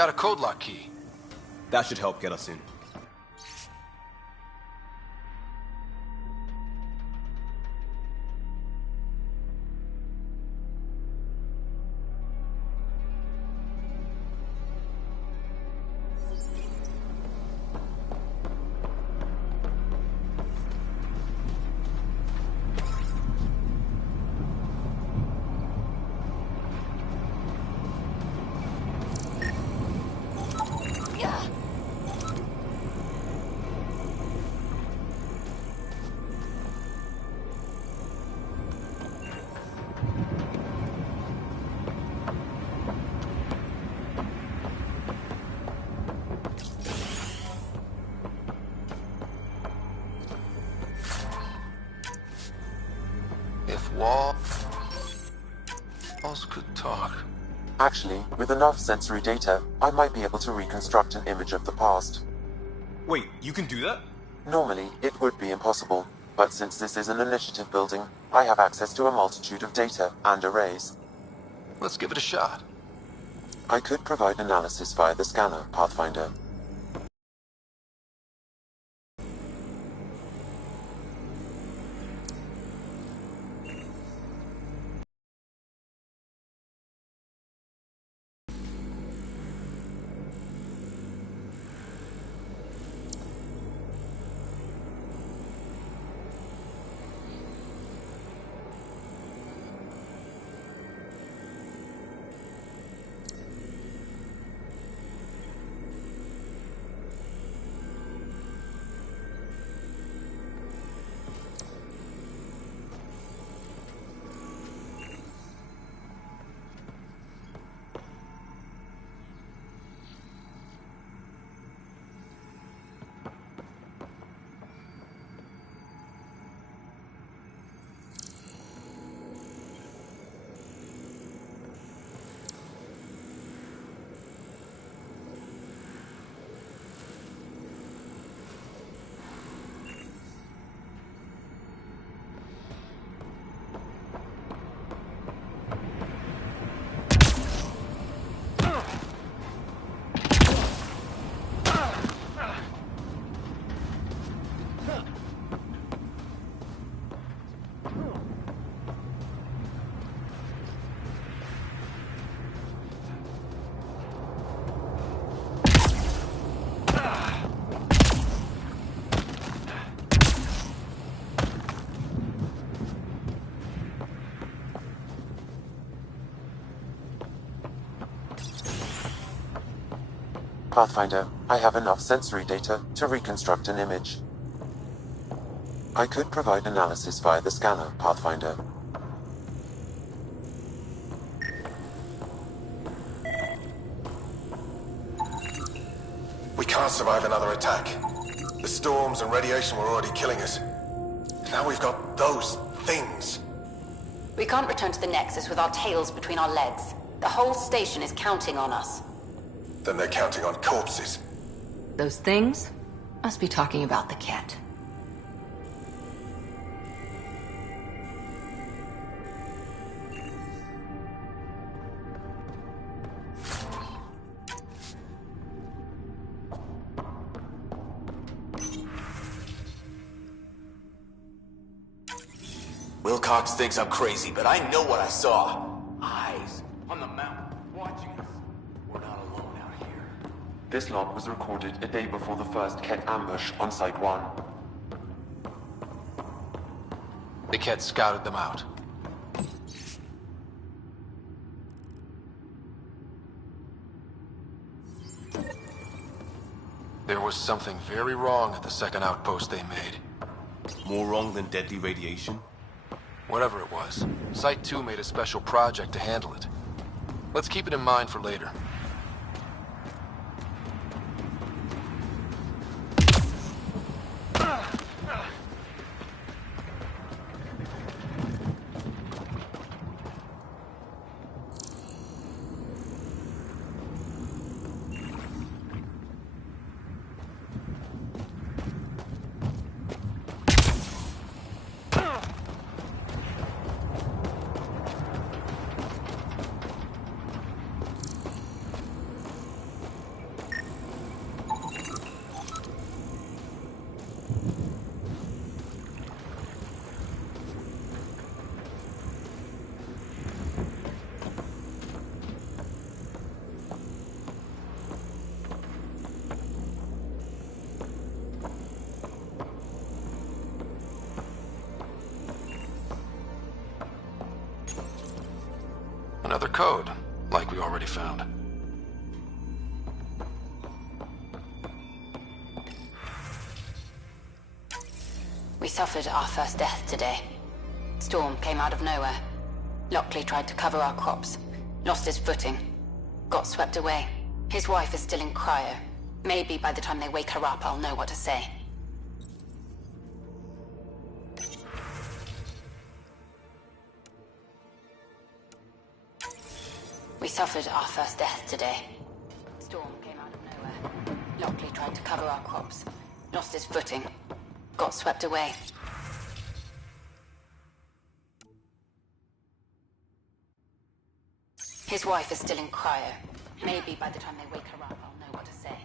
Got a code lock key. That should help get us in. If walls could talk. Actually, with enough sensory data, I might be able to reconstruct an image of the past. Wait, you can do that? Normally, it would be impossible, but since this is an initiative building, I have access to a multitude of data and arrays. Let's give it a shot. I could provide analysis via the scanner, Pathfinder. Pathfinder, I have enough sensory data to reconstruct an image. I could provide analysis via the scanner, Pathfinder. We can't survive another attack. The storms and radiation were already killing us. Now we've got those things. We can't return to the Nexus with our tails between our legs. The whole station is counting on us. Then they're counting on corpses. Those things must be talking about the cat. Wilcox thinks I'm crazy, but I know what I saw. Eyes on the mountain, watching us. We're not alone out here. This log was recorded a day before the first Ket ambush on Site 1. The Ket scouted them out. There was something very wrong at the second outpost they made. More wrong than deadly radiation? Whatever it was, Site 2 made a special project to handle it. Let's keep it in mind for later. Another code, like we already found. We suffered our first death today. Storm came out of nowhere. Lockley tried to cover our crops. Lost his footing. Got swept away. His wife is still in cryo. Maybe by the time they wake her up, I'll know what to say. We suffered our first death today. Storm came out of nowhere. Lockley tried to cover our crops. Lost his footing. Got swept away. His wife is still in cryo. Maybe by the time they wake her up, I'll know what to say.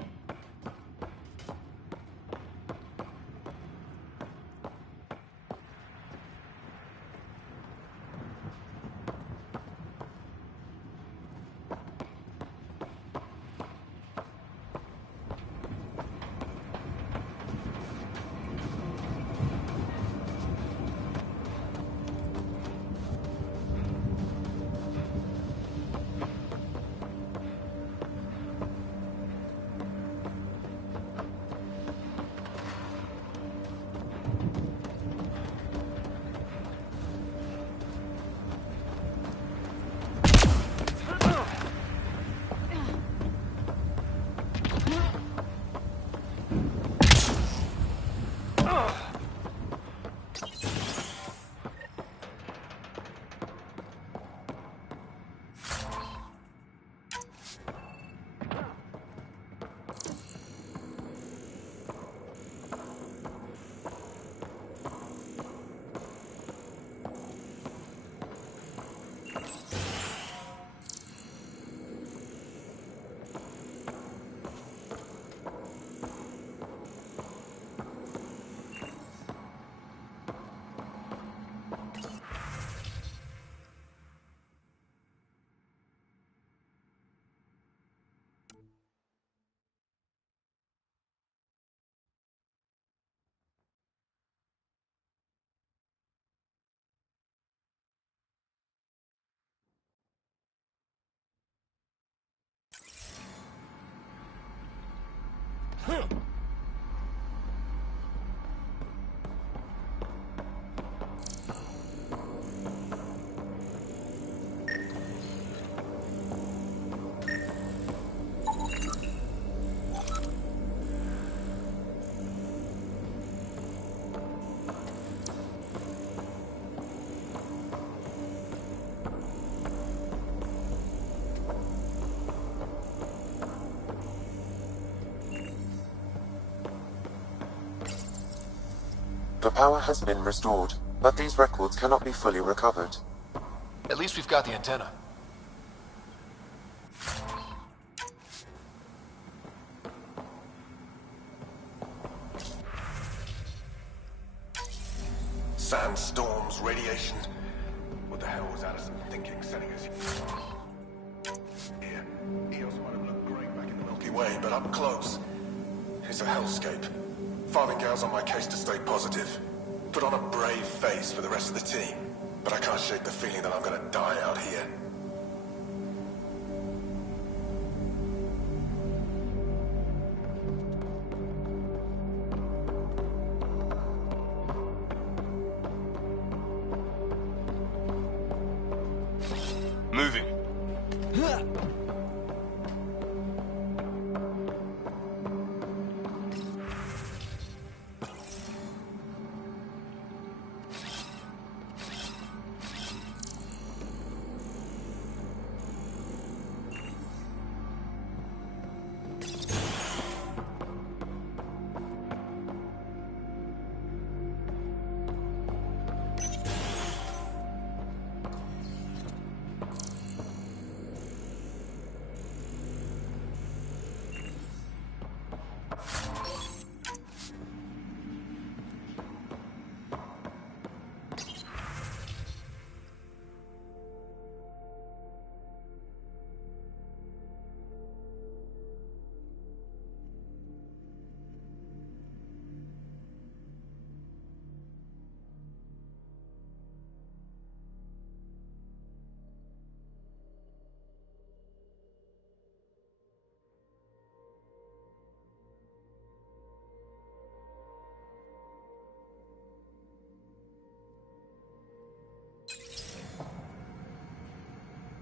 The power has been restored, but these records cannot be fully recovered. At least we've got the antenna. Sandstorms, radiation. What the hell was Addison thinking, sending us here? Eos might have looked great back in the Milky Way, but up close, it's a hellscape. Farthingale's on my case to stay positive. Put on a brave face for the rest of the team. But I can't shake the feeling that I'm gonna die out here. Moving.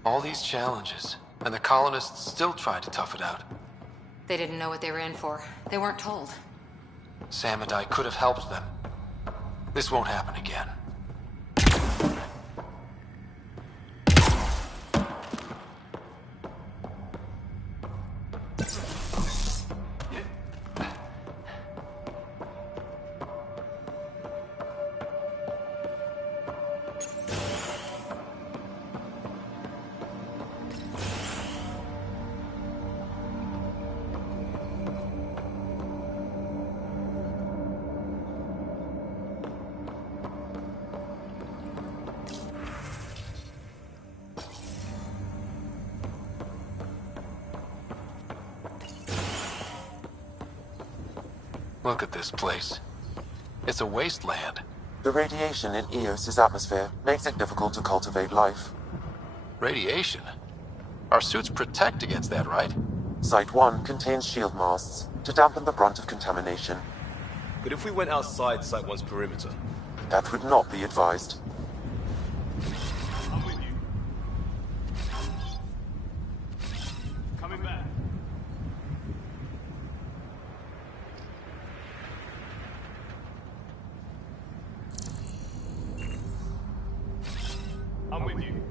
All these challenges, and the colonists still tried to tough it out. They didn't know what they were in for. They weren't told. Sam and I could have helped them. This won't happen again. Look at this place. It's a wasteland. The radiation in Eos's atmosphere makes it difficult to cultivate life. Radiation? Our suits protect against that, right? Site 1 contains shield masts to dampen the brunt of contamination. But if we went outside Site 1's perimeter? That would not be advised. I'm with you. Coming back. I'm with you.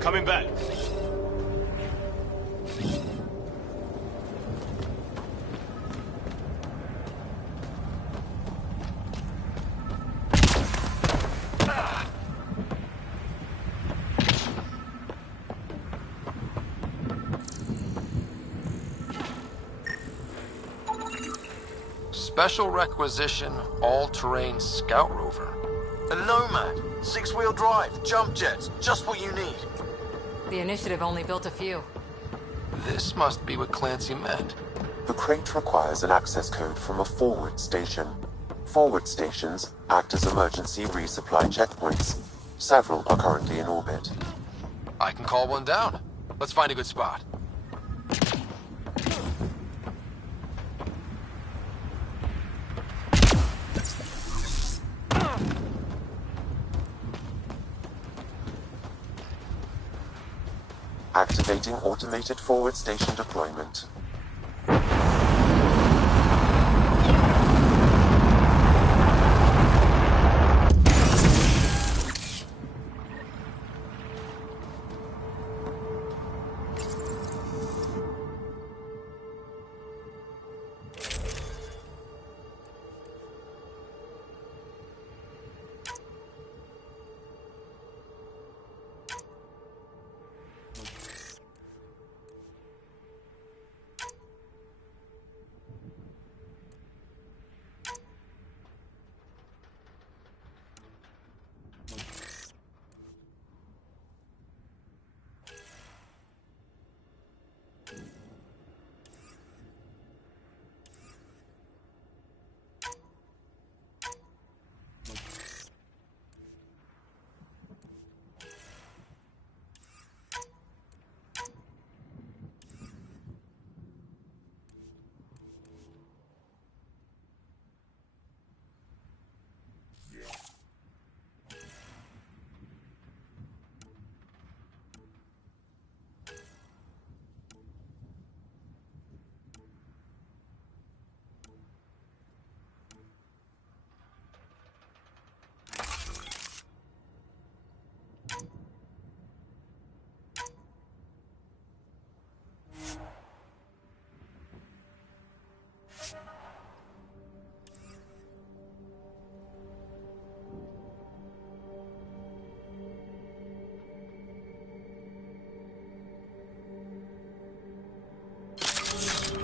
Coming back. Special requisition, all-terrain scout rover. A Nomad, 6-wheel drive, jump jets, just what you need. The Initiative only built a few. This must be what Clancy meant. The crate requires an access code from a forward station. Forward stations act as emergency resupply checkpoints. Several are currently in orbit. I can call one down. Let's find a good spot. Activating automated forward station deployment.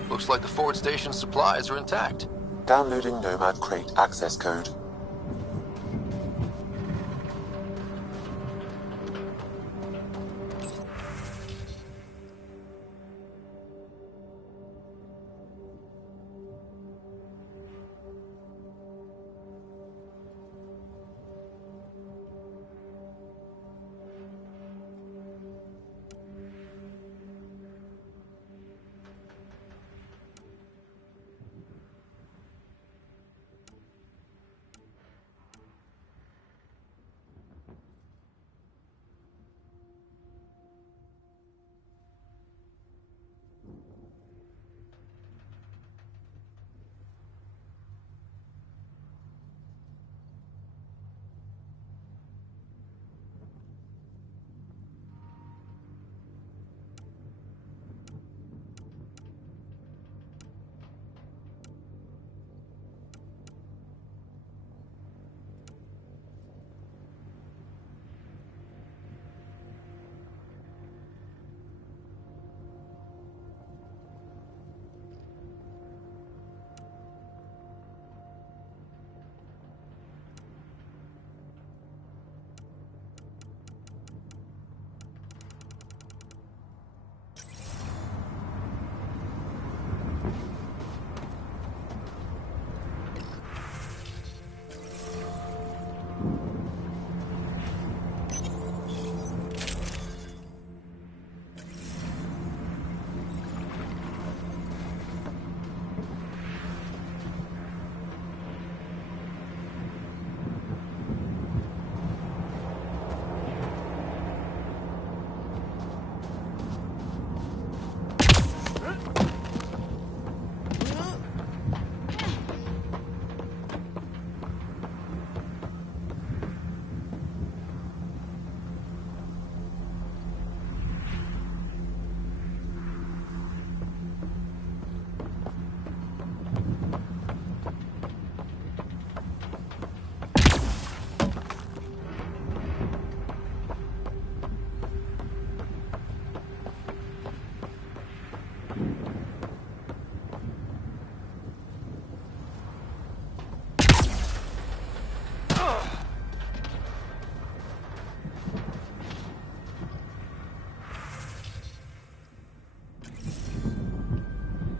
Looks like the forward station supplies are intact. Downloading Nomad Crate access code.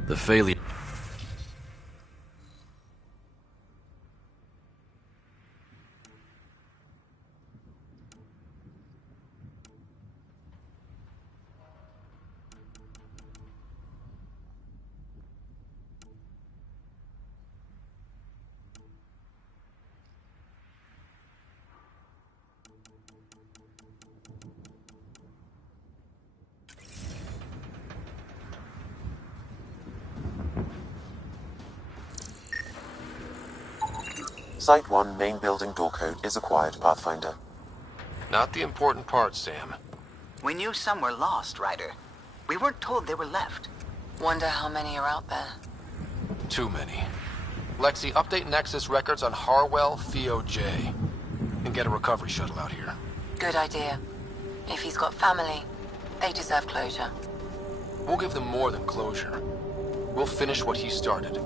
The failure. Site 1 main building door code is acquired, Pathfinder. Not the important part, Sam. We knew some were lost, Ryder. We weren't told they were left. Wonder how many are out there. Too many. Lexi, update Nexus records on Harwell, Theo J. And get a recovery shuttle out here. Good idea. If he's got family, they deserve closure. We'll give them more than closure. We'll finish what he started.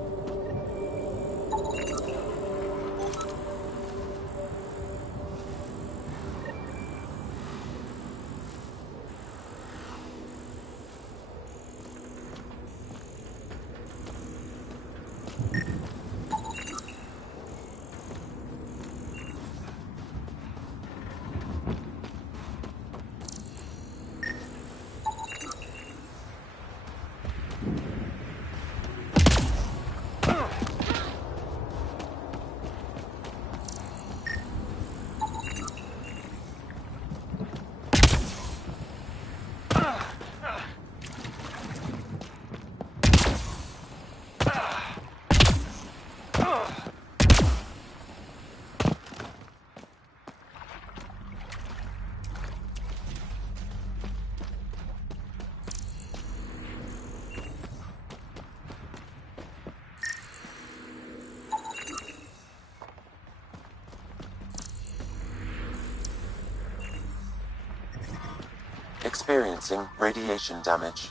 Experiencing radiation damage.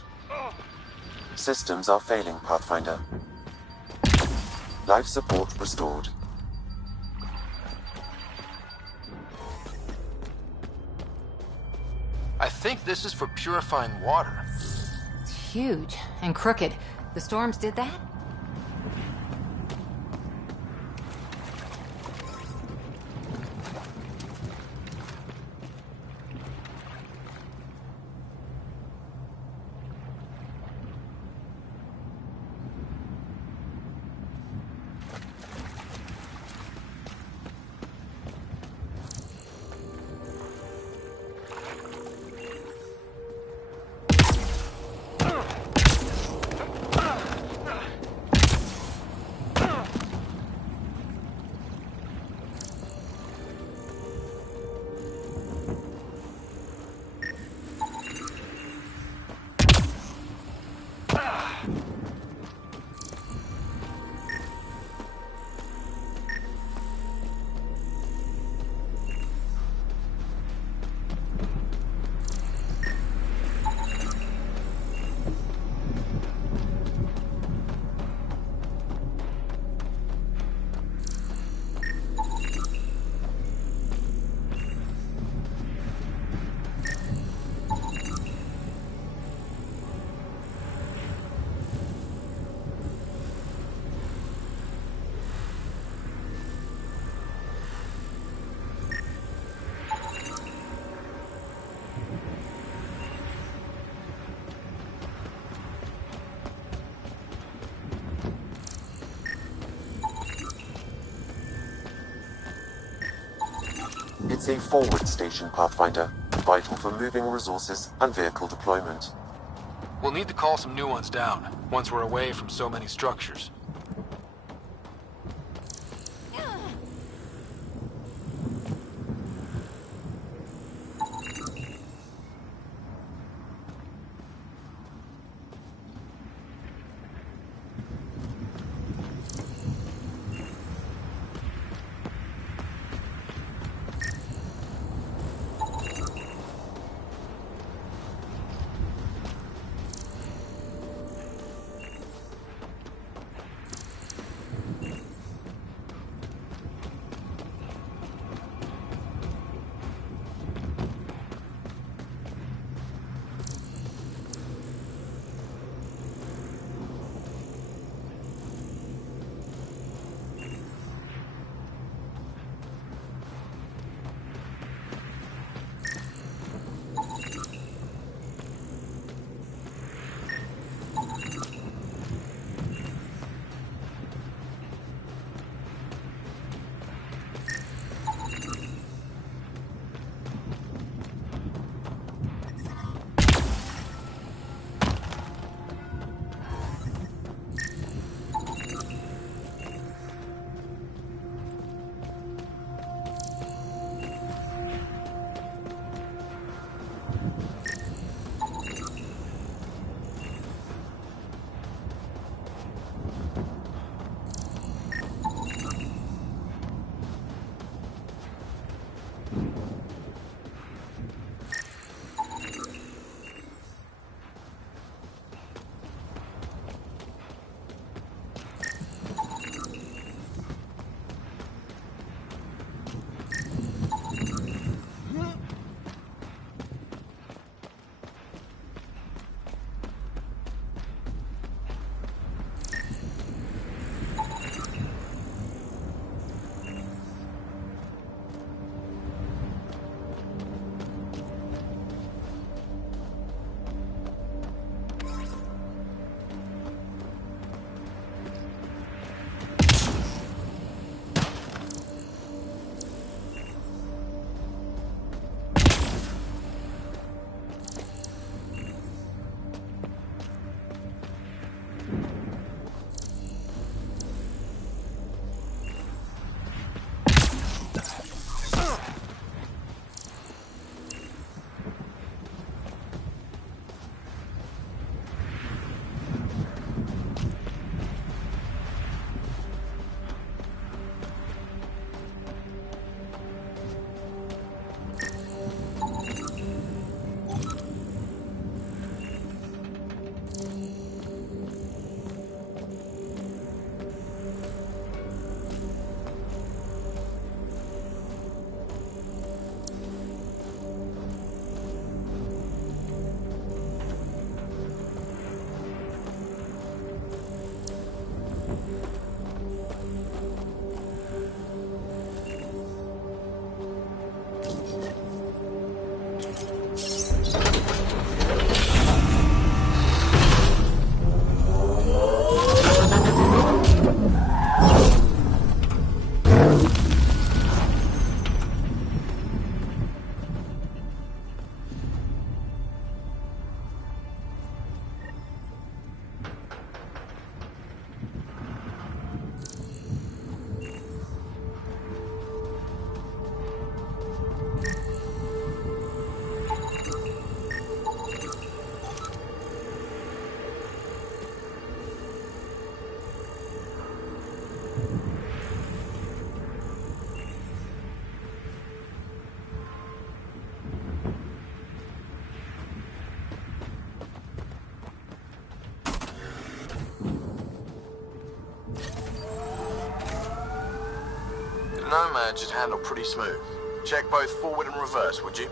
Systems are failing, Pathfinder. Life support restored. I think this is for purifying water. It's huge and crooked. The storms did that? It's a forward station, Pathfinder, vital for moving resources and vehicle deployment. We'll need to call some new ones down, once we're away from so many structures. Nomad should handle pretty smooth. Check both forward and reverse, would you?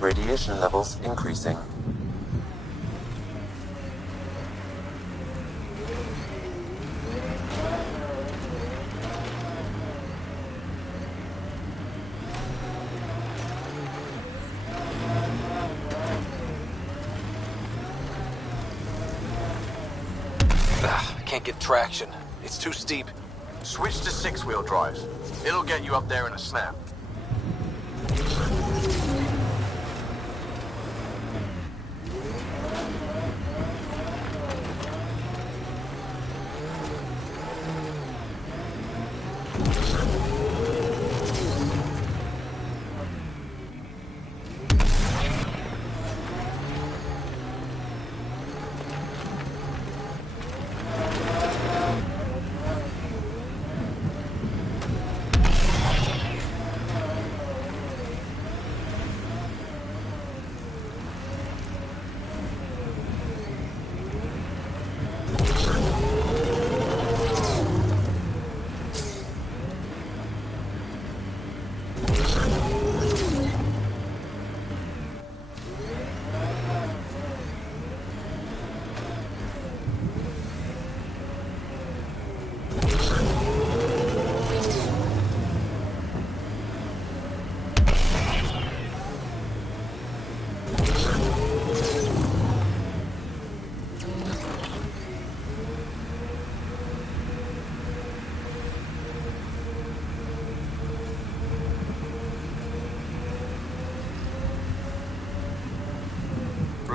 Radiation levels increasing. I can't get traction. It's too steep. Switch to six-wheel drive. It'll get you up there in a snap.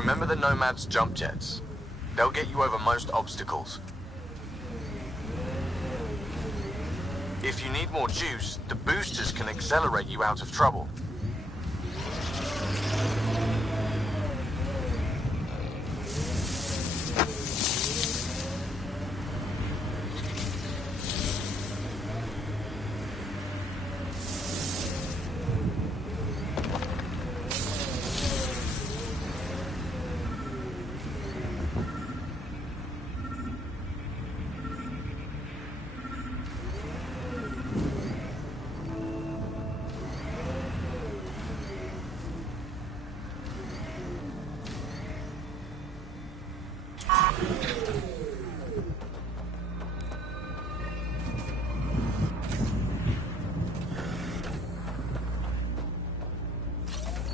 Remember the Nomad's jump jets? They'll get you over most obstacles. If you need more juice, the boosters can accelerate you out of trouble.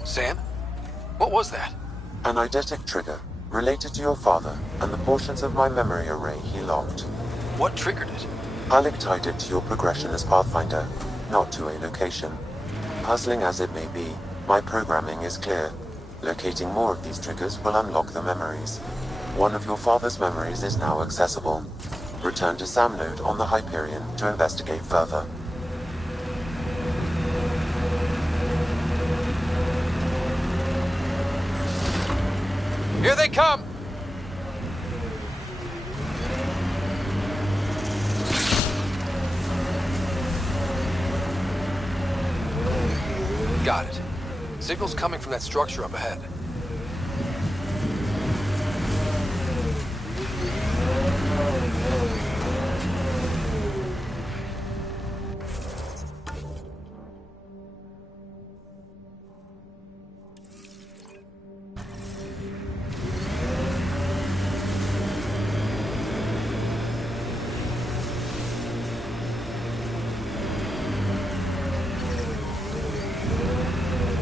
Sam? What was that? An eidetic trigger, related to your father, and the portions of my memory array he locked. What triggered it? Alec tied it to your progression as Pathfinder, not to a location. Puzzling as it may be, my programming is clear. Locating more of these triggers will unlock the memories. One of your father's memories is now accessible. Return to Sam Node on the Hyperion to investigate further. Here they come! Got it. Signal's coming from that structure up ahead.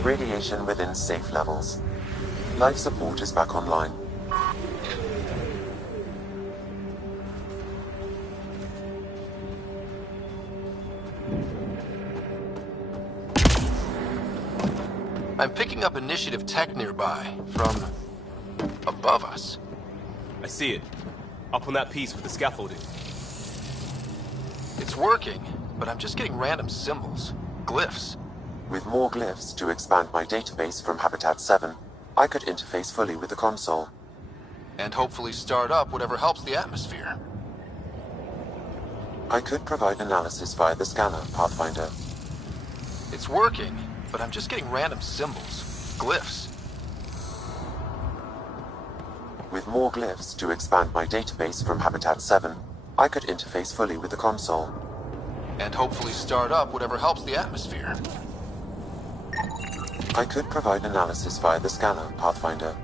Radiation within safe levels. Life support is back online. I'm picking up initiative tech nearby, from above us. I see it. Up on that piece with the scaffolding. It's working, but I'm just getting random symbols, glyphs. With more glyphs to expand my database from Habitat 7, I could interface fully with the console. And hopefully start up whatever helps the atmosphere. I could provide analysis via the scanner, Pathfinder. It's working, but I'm just getting random symbols, glyphs. With more glyphs to expand my database from Habitat 7, I could interface fully with the console. And hopefully start up whatever helps the atmosphere. I could provide analysis via the scanner, Pathfinder.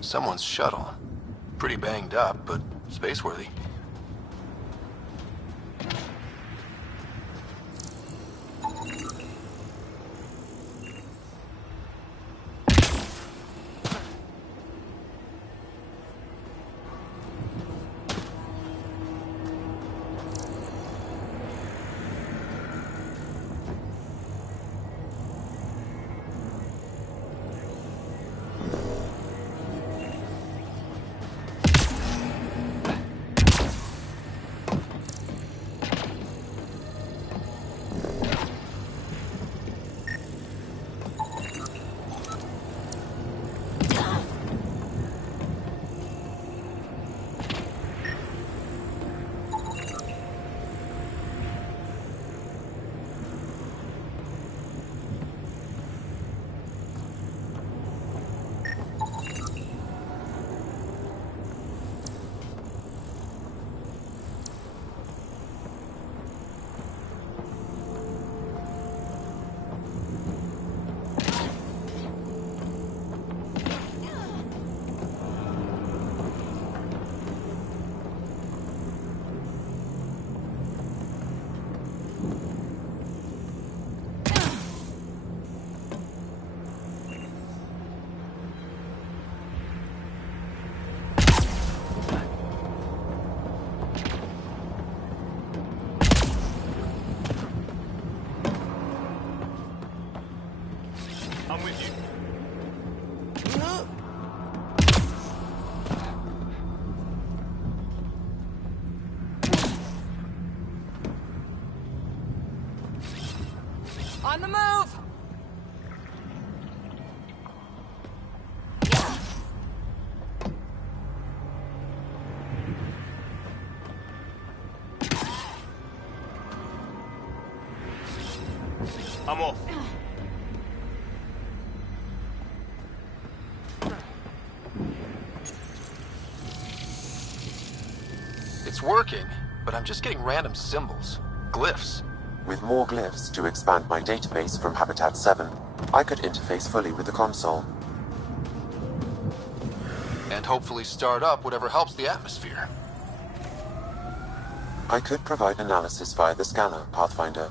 Someone's shuttle. Pretty banged up, but space-worthy. On the move! I'm off. It's working, but I'm just getting random symbols. Glyphs. With more glyphs to expand my database from Habitat 7, I could interface fully with the console. And hopefully start up whatever helps the atmosphere. I could provide analysis via the scanner, Pathfinder.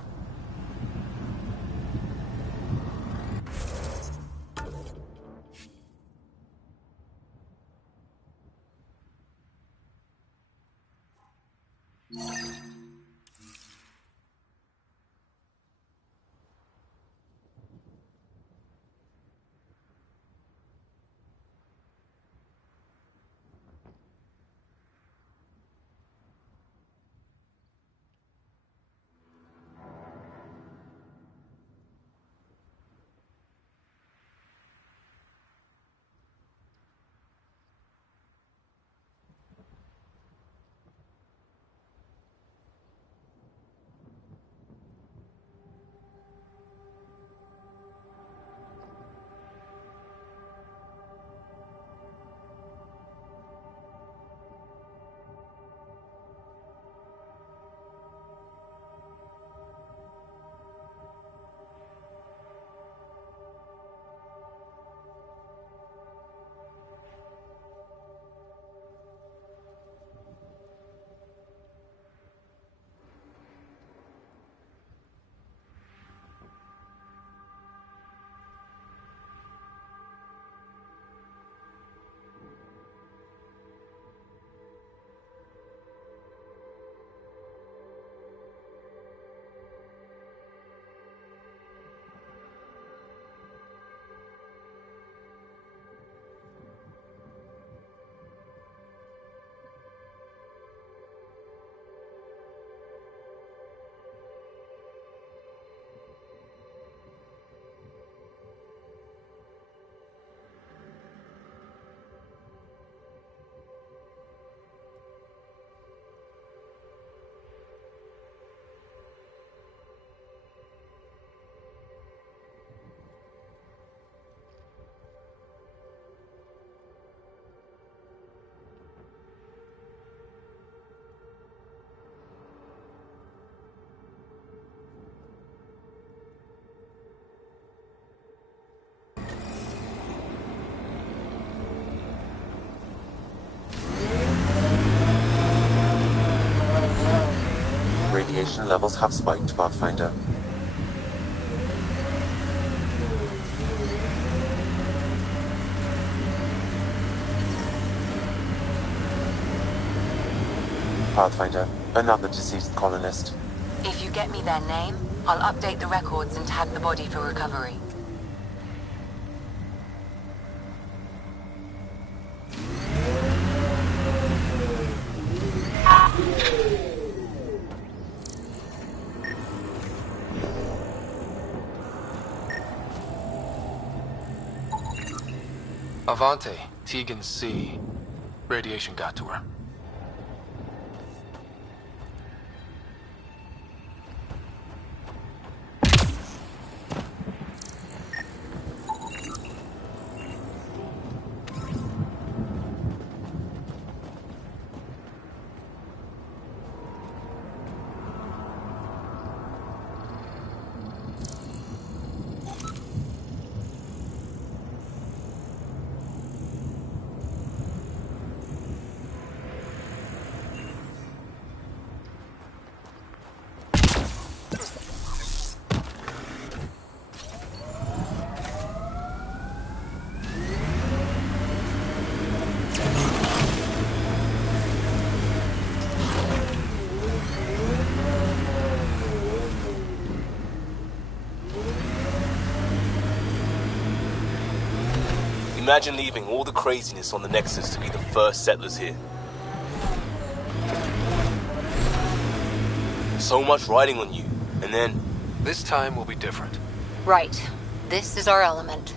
Radiation levels have spiked, Pathfinder. Pathfinder, another deceased colonist. If you get me their name, I'll update the records and tag the body for recovery. Avante, Tegan C. Radiation got to her. Imagine leaving all the craziness on the Nexus to be the first settlers here. So much riding on you, and then... This time will be different. Right. This is our element.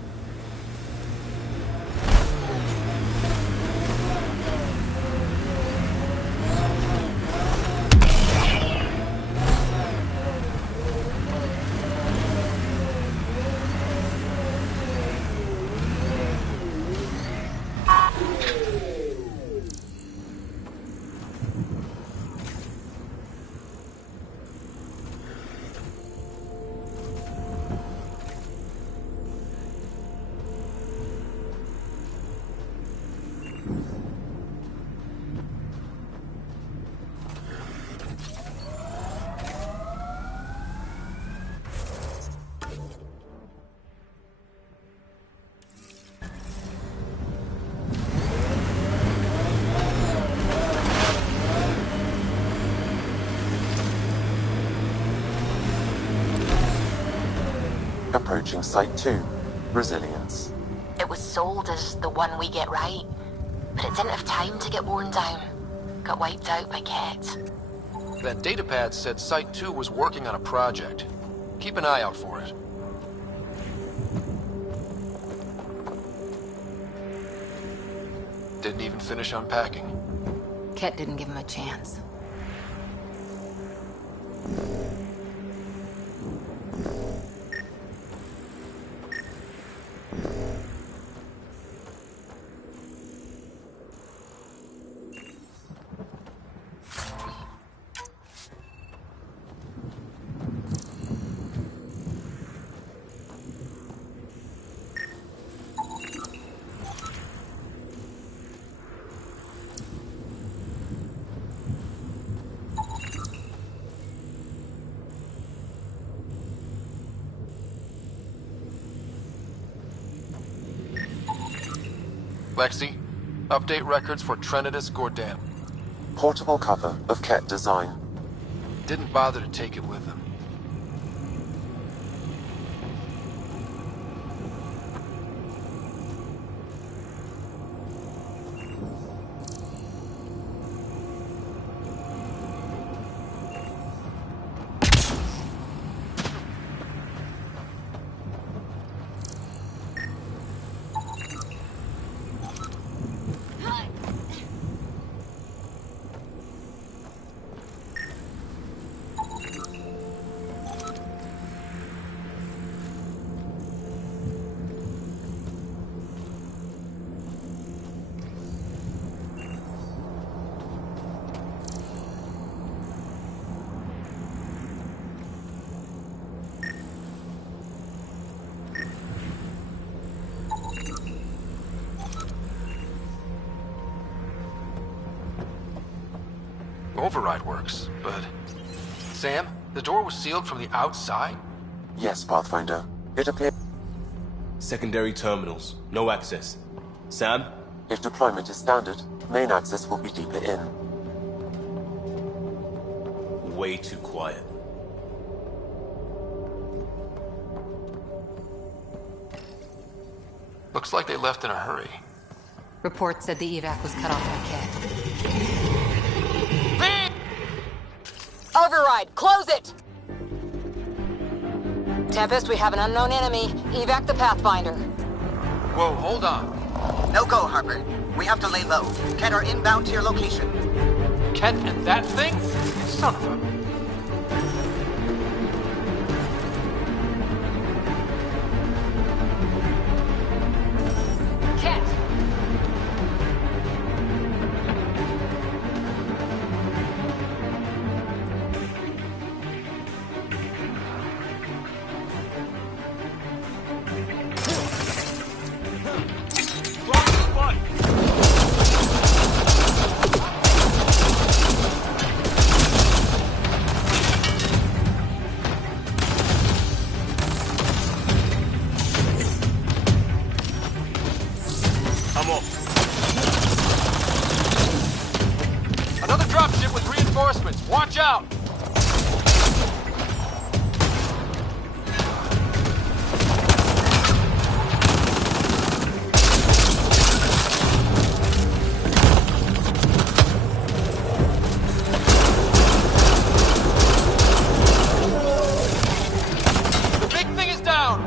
Approaching Site 2. Resilience. It was sold as the one we get right, but it didn't have time to get worn down. Got wiped out by Ket. That datapad said Site 2 was working on a project. Keep an eye out for it. Didn't even finish unpacking. Ket didn't give him a chance. Lexi, update records for Trinitas Gordam. Portable cover of Ket design. Didn't bother to take it with him. Override works, but... Sam, the door was sealed from the outside? Yes, Pathfinder. It appears Secondary terminals. No access. Sam? if deployment is standard, main access will be deeper in. Way too quiet. Looks like they left in a hurry. Report said the evac was cut off by Ket. Override, close it! Tempest, we have an unknown enemy. Evac the Pathfinder. Whoa, hold on. No go, Harper. We have to lay low. Ket are inbound to your location. Ket and that thing? Son of a... Ket! I'm off. Another dropship with reinforcements. Watch out! The big thing is down.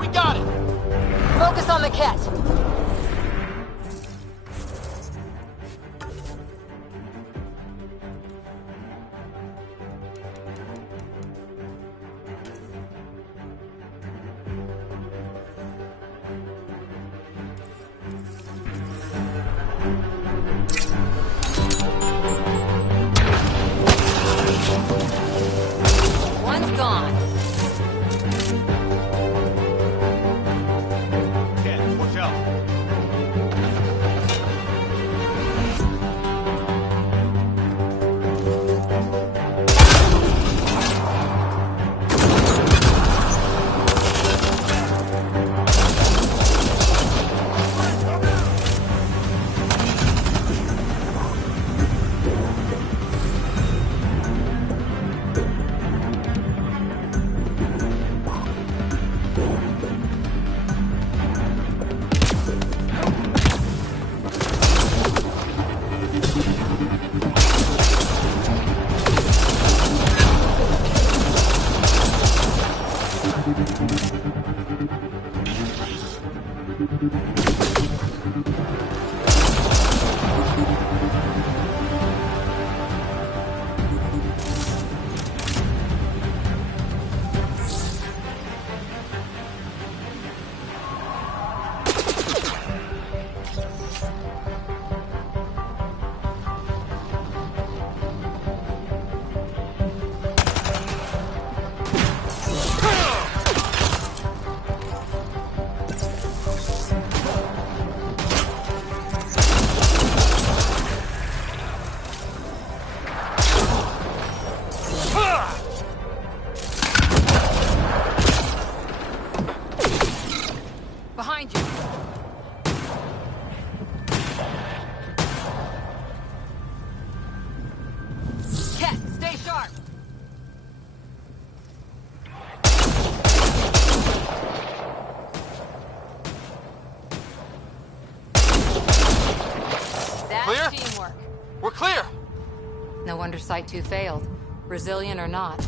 clear! No wonder Site 2 failed. Brazilian or not.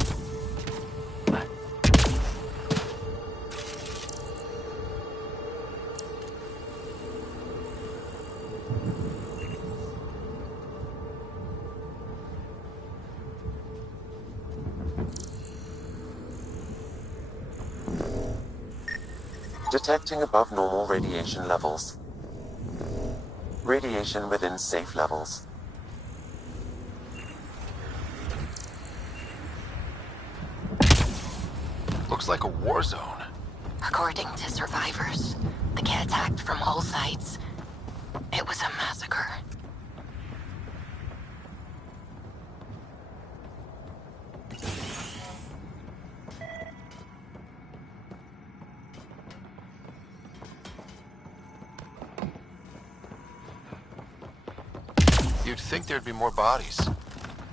Detecting above normal radiation levels. Radiation within safe levels. Looks like a war zone. According to survivors, the kid attacked from all sides. It was a massacre. You'd think there'd be more bodies.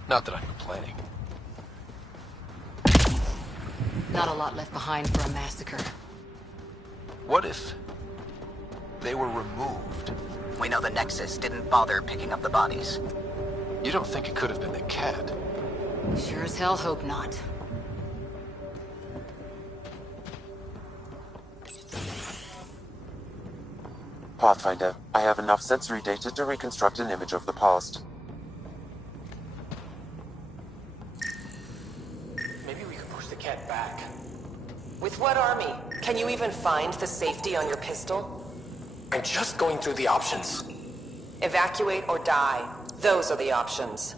Not that I'm complaining. Not a lot left behind for a massacre. What if they were removed? We know the Nexus didn't bother picking up the bodies. You don't think it could have been the cat? Sure as hell hope not. Pathfinder, I have enough sensory data to reconstruct an image of the past. Maybe we could push the cat back. With what army? Can you even find the safety on your pistol? I'm just going through the options. Evacuate or die. Those are the options.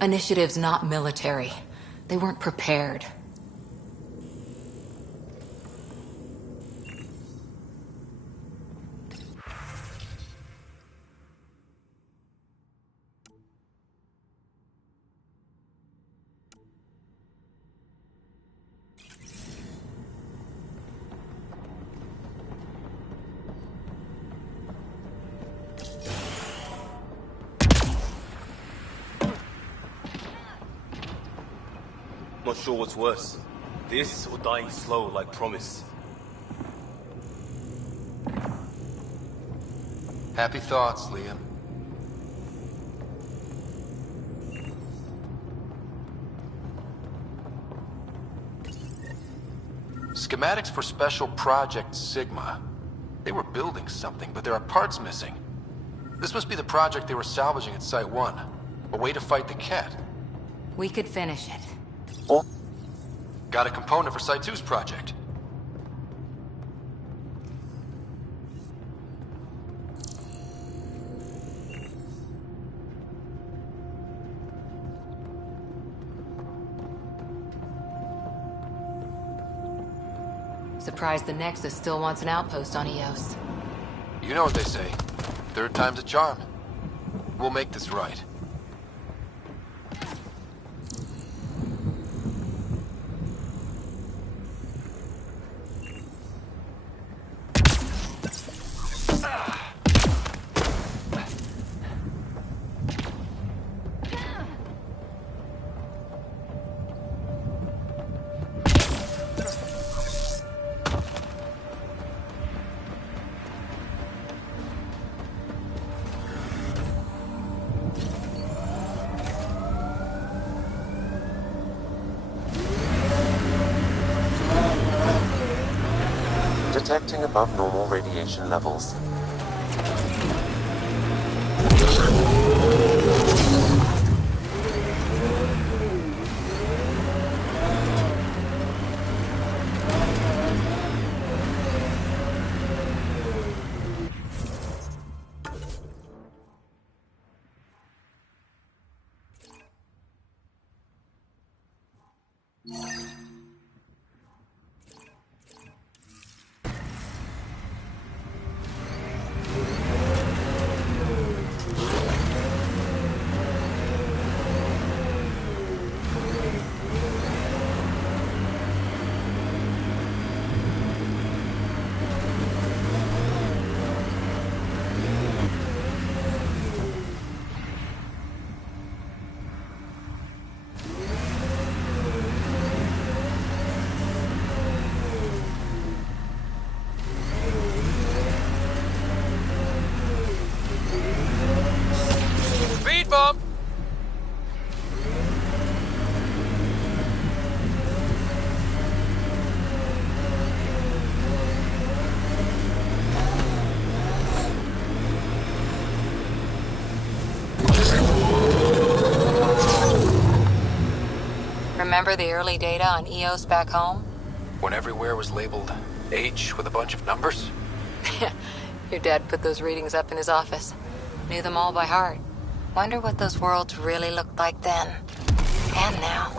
Initiative's not military. They weren't prepared. Not sure what's worse. This or dying slow like promise. Happy thoughts, Liam. Schematics for Special Project Sigma. They were building something, but there are parts missing. This must be the project they were salvaging at Site 1. A way to fight the cat. We could finish it. Oh, Got a component for Site 2's project. Surprised the Nexus still wants an outpost on Eos. You know what they say. Third time's a charm. We'll make this right. Detecting above normal radiation levels. Remember the early data on EOS back home? When everywhere was labeled H with a bunch of numbers? Your dad put those readings up in his office. Knew them all by heart. Wonder what those worlds really looked like then. And now.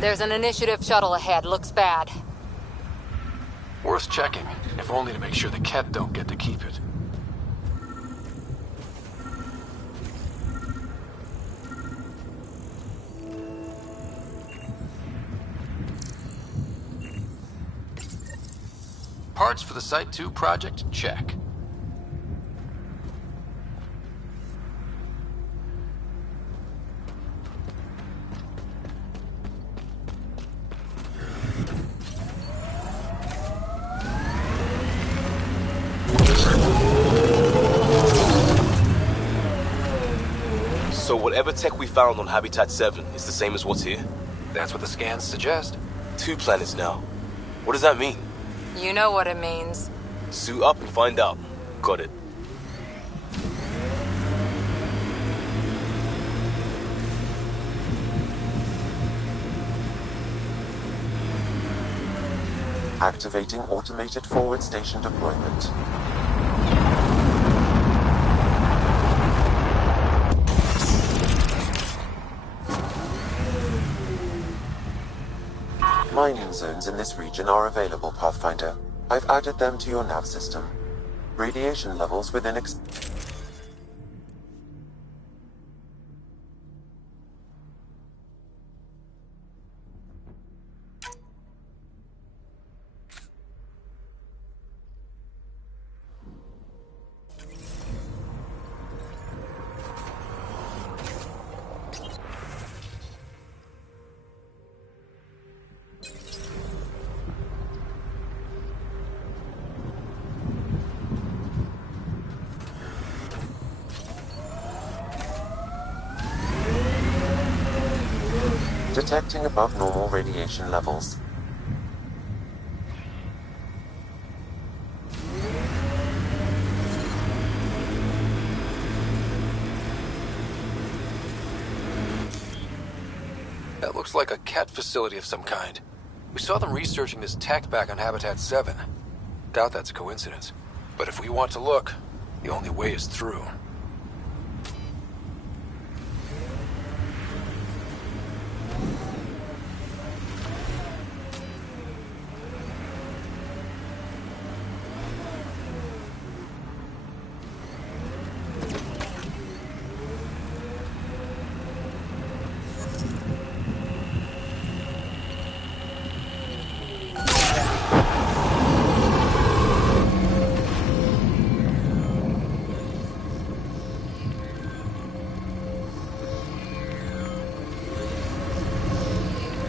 There's an initiative shuttle ahead. Looks bad. Worth checking, if only to make sure the Ket don't get to keep it. Parts for the Site 2 project? Check. So whatever tech we found on Habitat 7 is the same as what's here? That's what the scans suggest. 2 planets now. What does that mean? You know what it means. Suit up and find out. Got it. Activating automated forward station deployment. Mining zones in this region are available, Pathfinder. I've added them to your nav system. Radiation levels within detecting above normal radiation levels. That looks like a Ket facility of some kind. We saw them researching this tech back on Habitat 7. Doubt that's a coincidence. But if we want to look, the only way is through.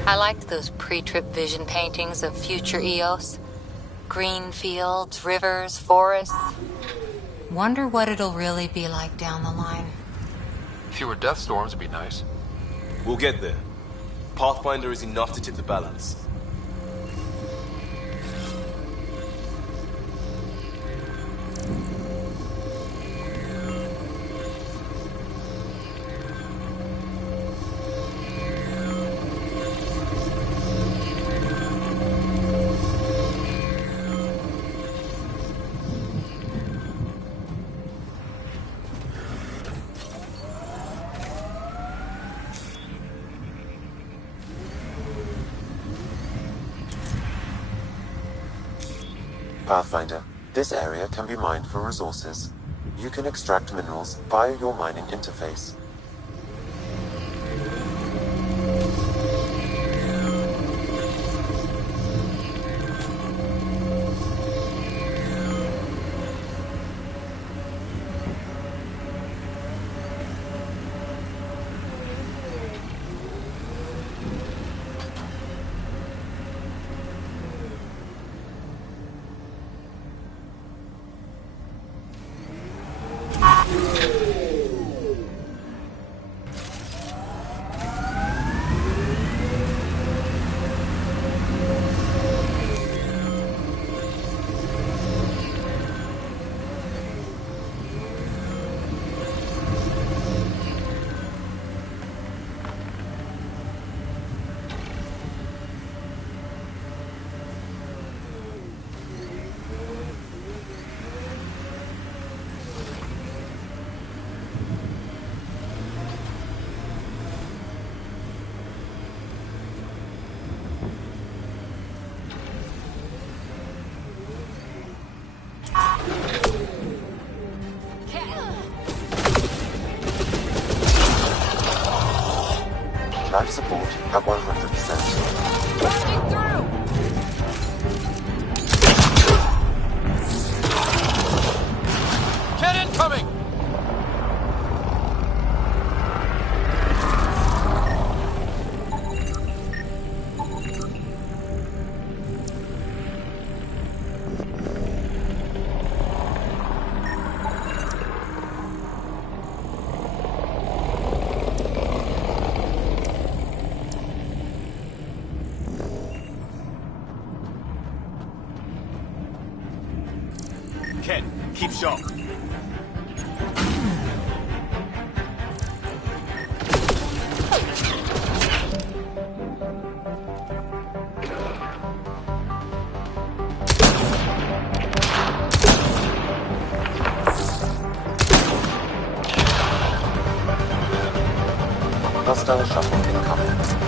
I liked those pre-trip vision paintings of future EOS. Green fields, rivers, forests. Wonder what it'll really be like down the line. Fewer death storms would be nice. We'll get there. Pathfinder is enough to tip the balance. Pathfinder, this area can be mined for resources. You can extract minerals via your mining interface. Life support at 100%. Burning through! Get incoming! Ken, keep sharp. Hostile shuttle incoming.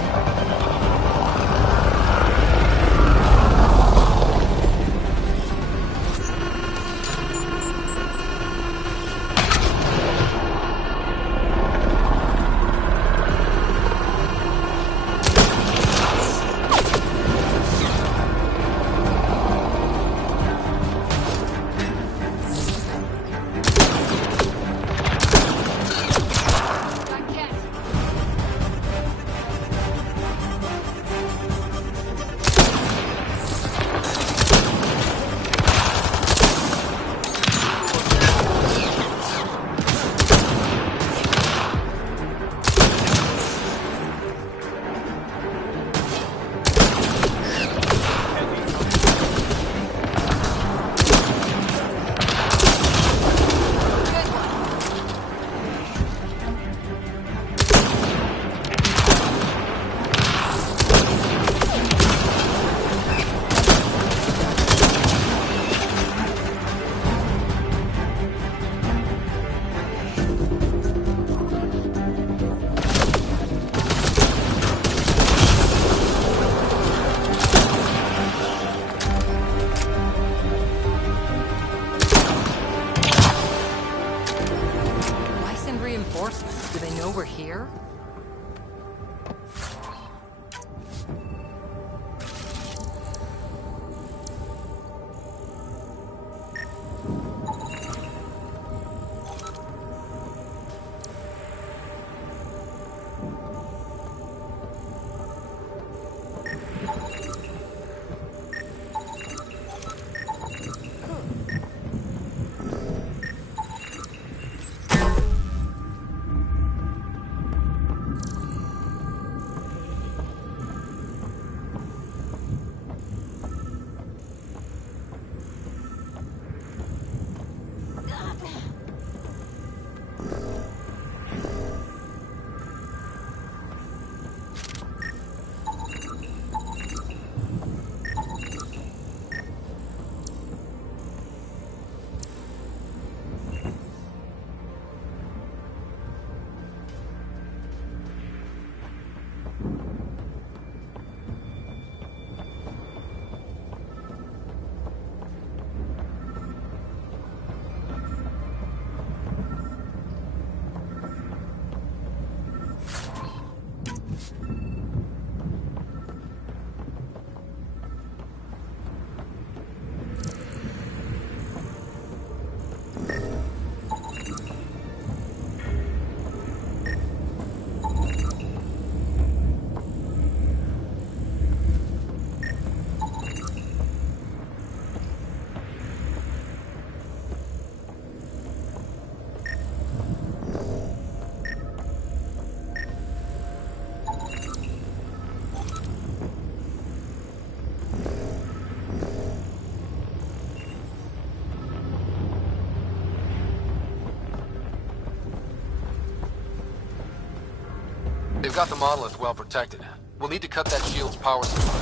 We've got the monolith well protected. We'll need to cut that shield's power supply.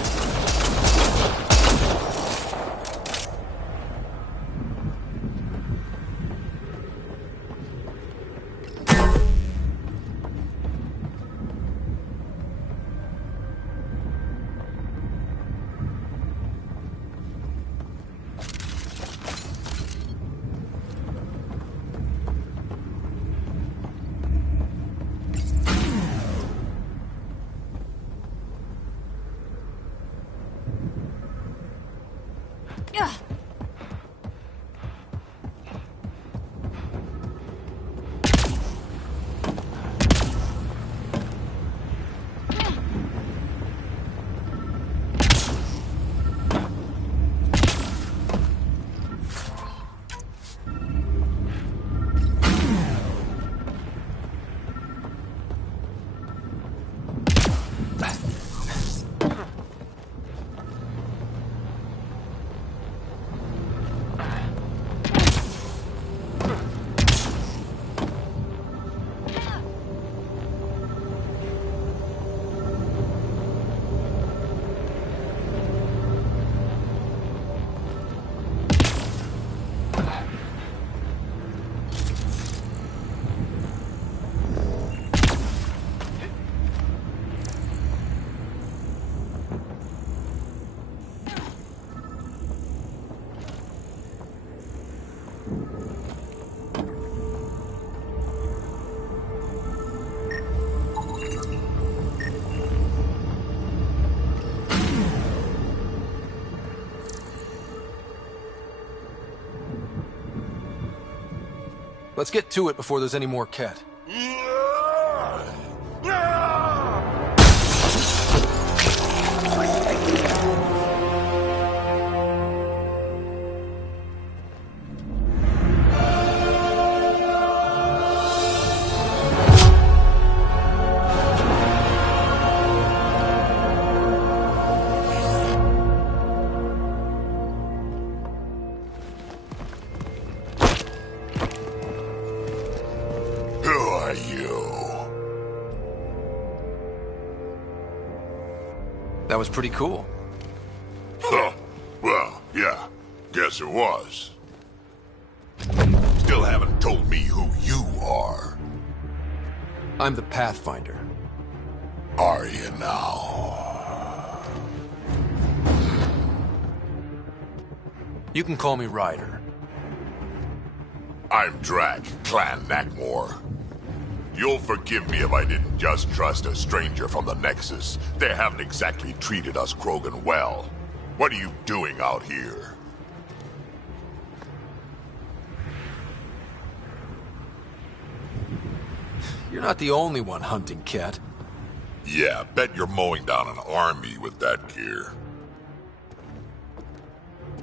Let's get to it before there's any more Ket. That was pretty cool. Huh. Well, yeah. Guess it was. Still haven't told me who you are. I'm the Pathfinder. Are you now? You can call me Ryder. I'm Drac, Clan Nakmor. You'll forgive me if I didn't just trust a stranger from the Nexus. They haven't exactly treated us Krogan well. What are you doing out here? You're not the only one hunting Ket. Yeah, bet you're mowing down an army with that gear.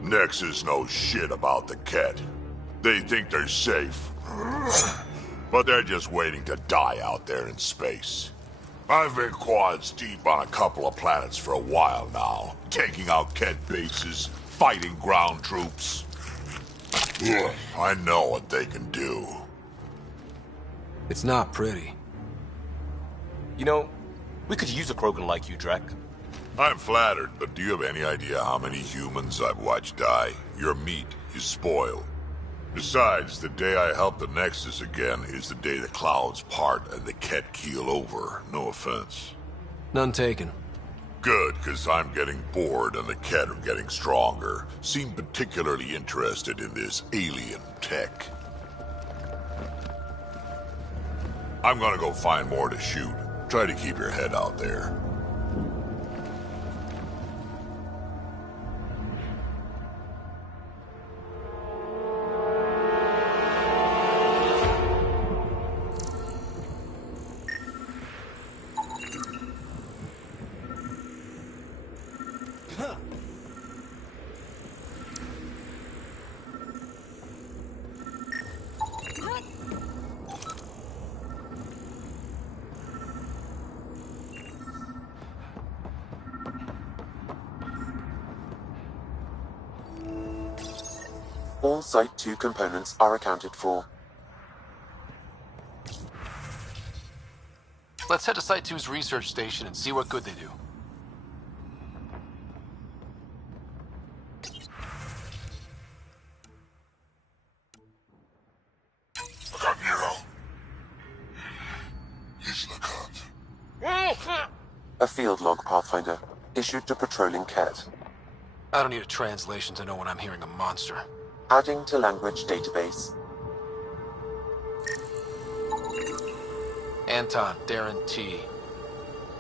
Nexus knows shit about the Ket. They think they're safe. But they're just waiting to die out there in space. I've been quads deep on a couple of planets for a while now, taking out Ket bases, fighting ground troops. Ugh, I know what they can do. It's not pretty. You know, we could use a Krogan like you, Drac. I'm flattered, but do you have any idea how many humans I've watched die? Your meat is spoiled. Besides, the day I help the Nexus again is the day the clouds part and the Ket keel over. No offense. None taken. Good, because I'm getting bored and the Ket are getting stronger. Seem particularly interested in this alien tech. I'm gonna go find more to shoot. Try to keep your head out there. All Site 2 components are accounted for. Let's head to Site 2's research station and see what good they do. I got Nero. He's the cut. A field log, Pathfinder, issued to patrolling Ket. I don't need a translation to know when I'm hearing a monster. Adding to language database. Anton, Darren T.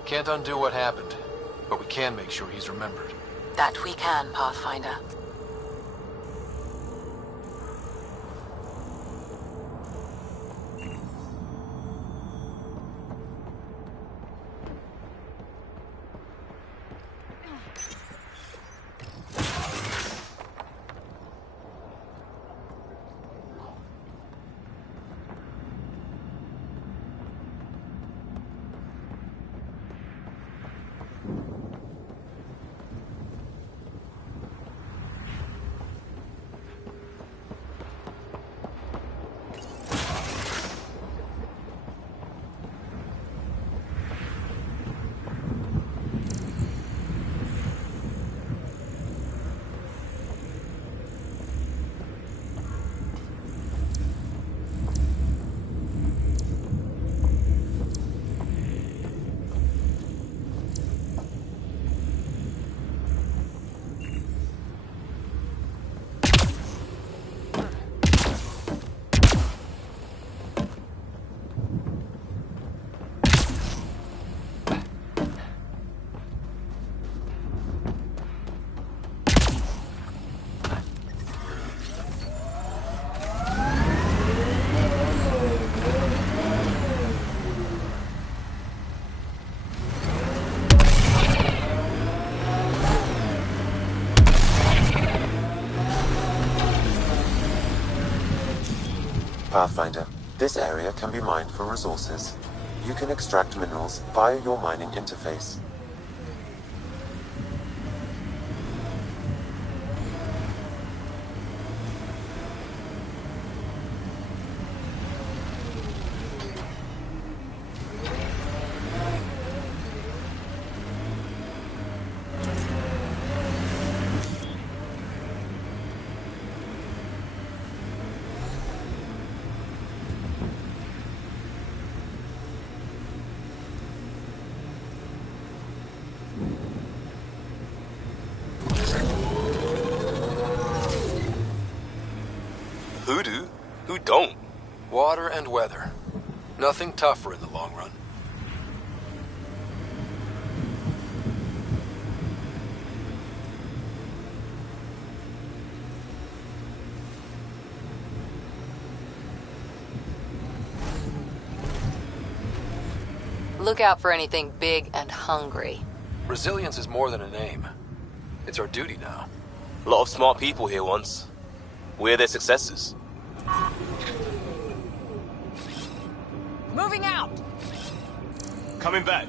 Can't undo what happened, but we can make sure he's remembered. That we can, Pathfinder. Pathfinder, this area can be mined for resources. You can extract minerals via your mining interface. Who do? Who don't? Water and weather. Nothing tougher in the long run. Look out for anything big and hungry. Resilience is more than a name. It's our duty now. A lot of smart people here once. We're their successors. Moving out! Coming back.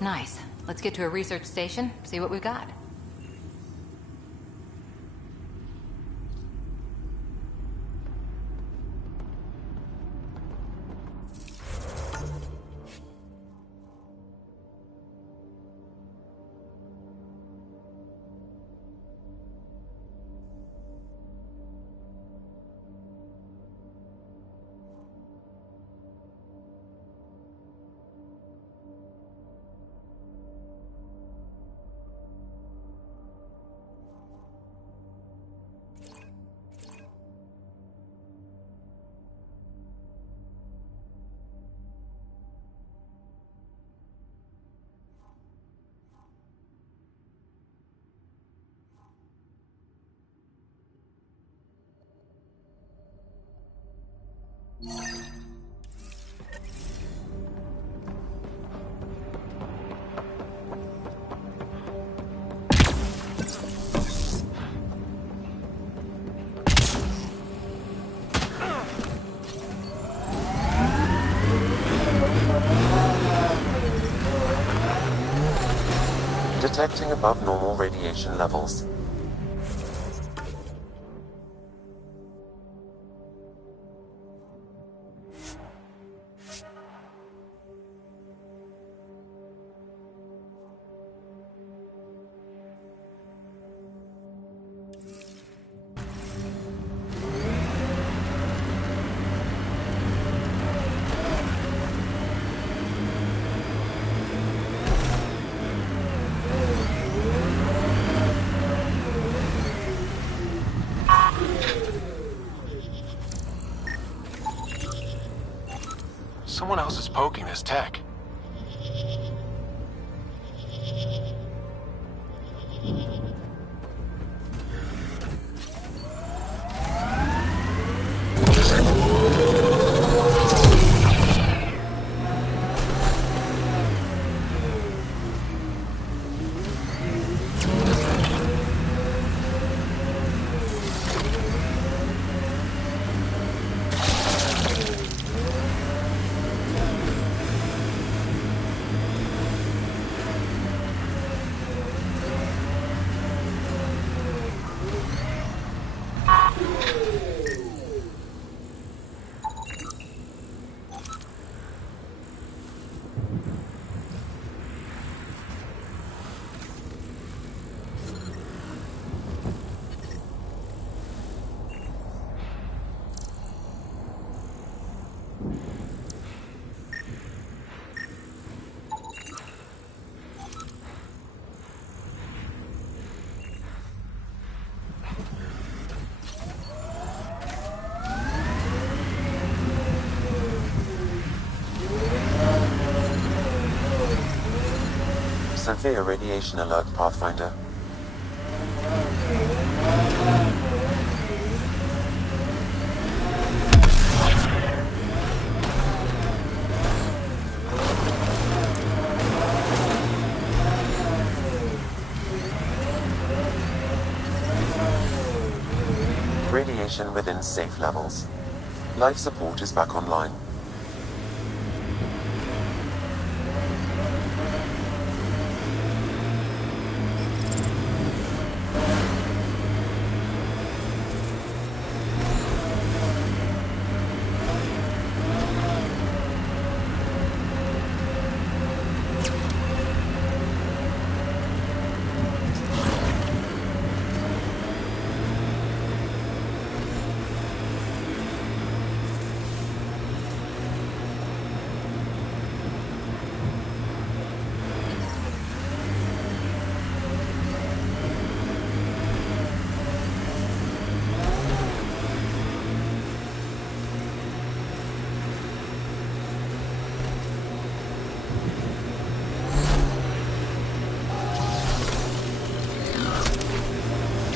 Nice. Let's get to a research station, see what we've got. detecting above normal radiation levels. Someone else is poking this tech. Severe radiation alert, Pathfinder. Radiation within safe levels. Life support is back online.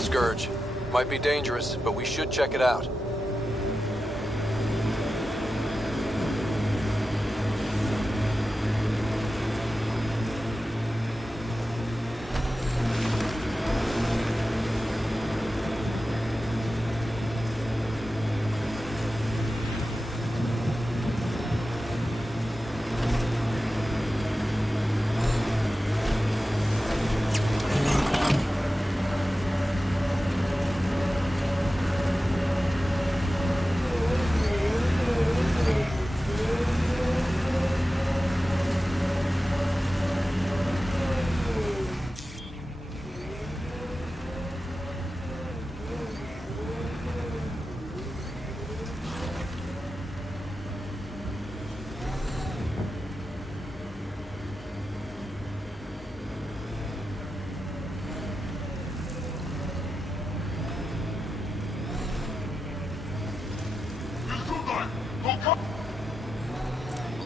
Scourge. Might be dangerous, but we should check it out.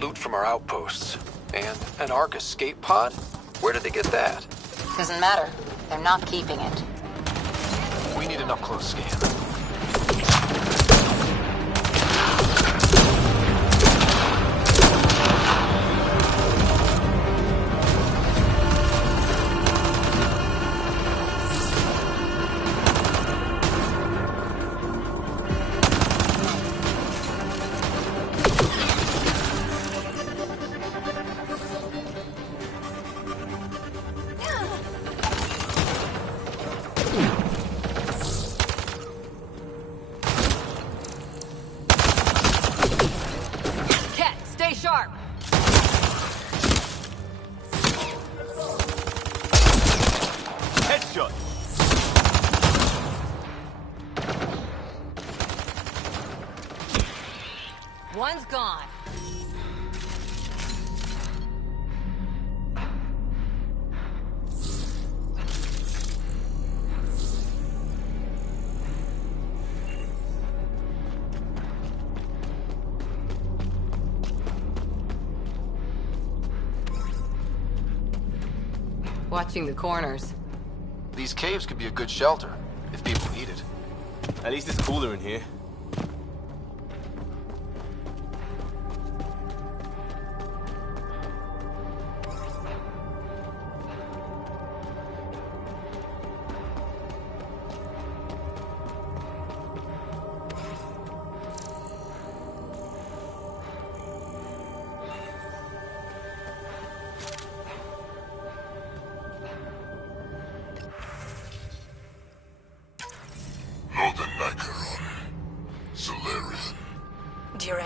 Loot from our outposts. And an Ark escape pod? Where did they get that? Doesn't matter. They're not keeping it. We need an up-close scan. One's gone. Watching the corners. These caves could be a good shelter, if people need it. At least it's cooler in here.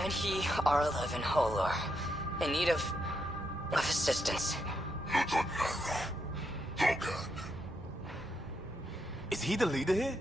He R11 Holor. In need of assistance. Is he the leader here?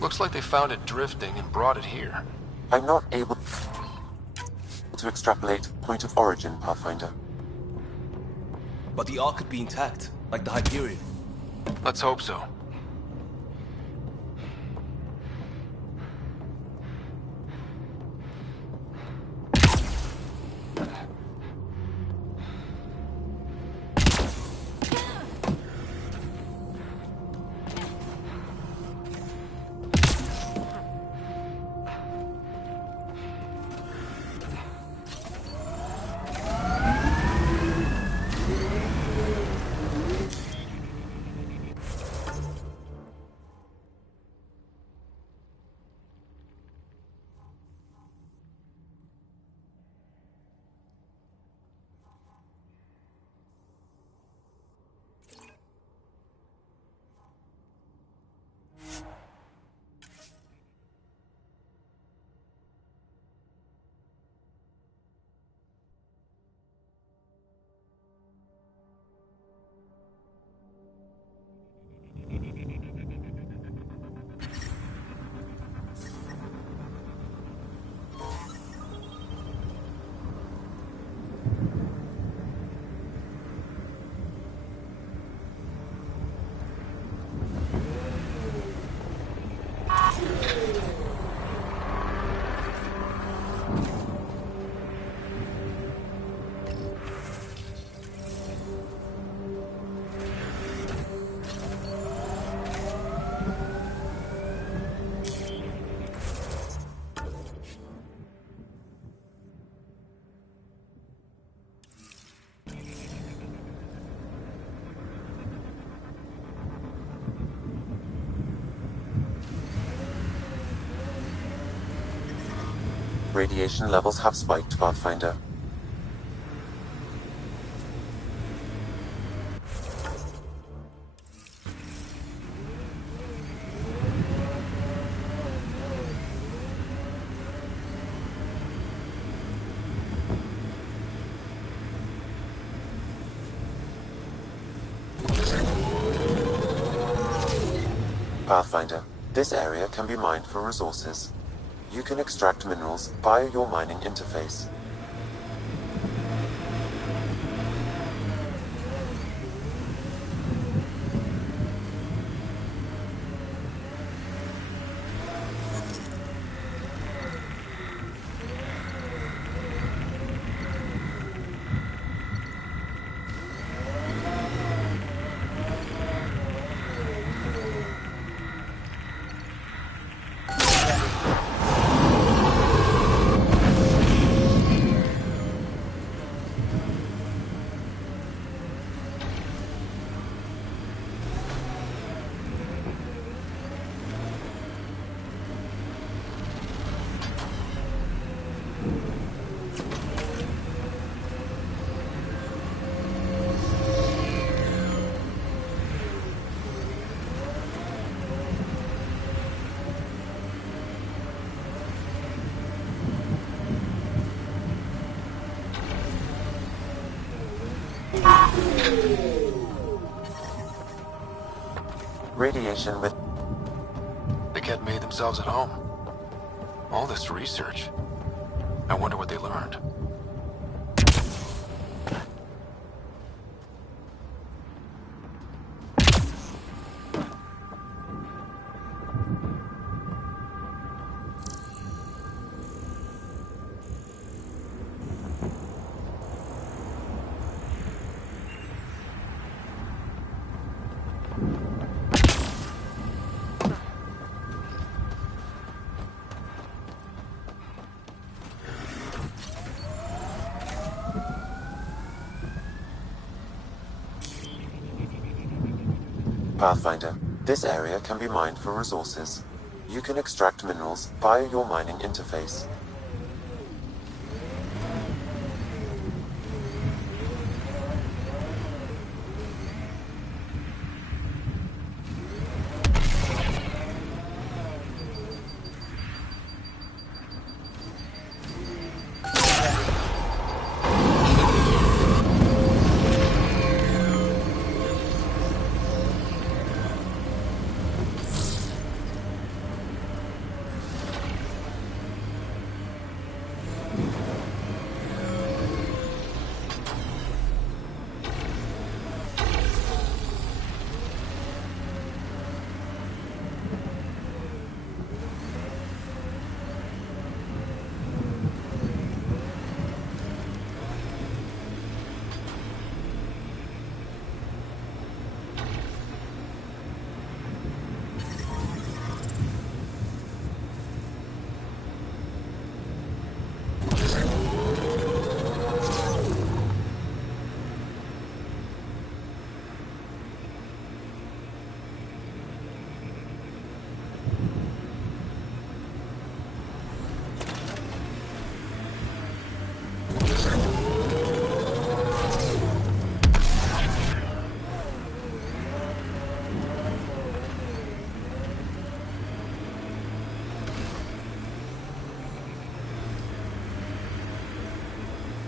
Looks like they found it drifting and brought it here. I'm not able to extrapolate point of origin, Pathfinder. But the Ark could be intact, like the Hyperion. Let's hope so. Radiation levels have spiked, Pathfinder. Pathfinder, this area can be mined for resources. You can extract minerals via your mining interface. Radiation with... The Kett made themselves at home. All this research. I wonder what they learned. Pathfinder, this area can be mined for resources. You can extract minerals via your mining interface.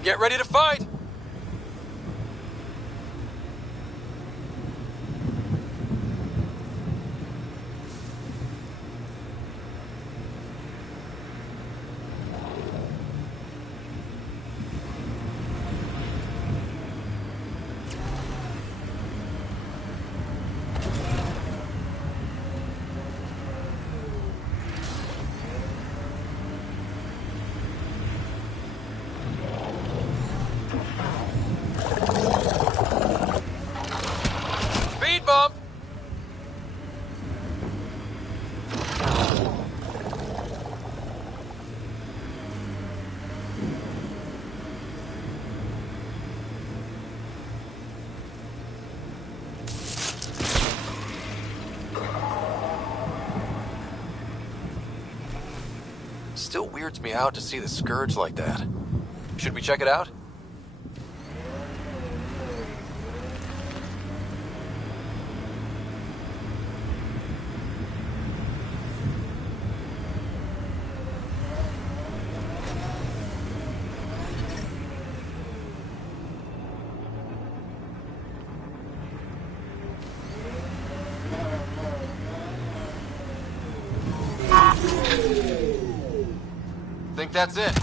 Get ready to fight! Still weirds me out to see the Scourge like that. Should we check it out? Think that's it.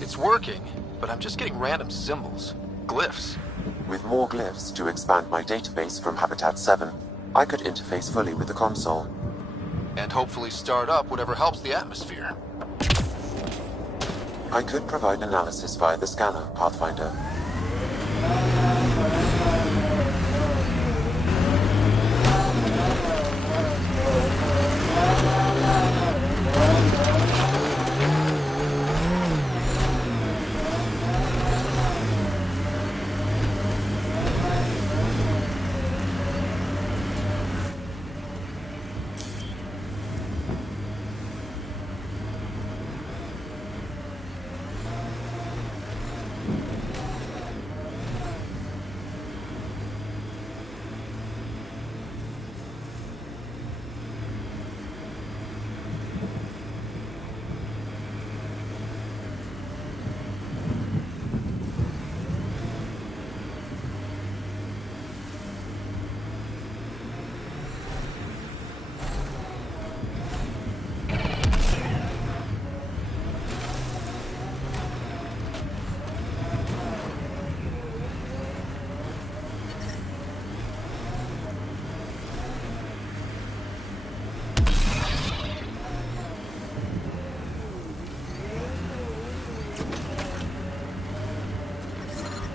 It's working, but I'm just getting random symbols. Glyphs. With more glyphs to expand my database from Habitat 7, I could interface fully with the console. And hopefully start up whatever helps the atmosphere. I could provide analysis via the scanner, Pathfinder.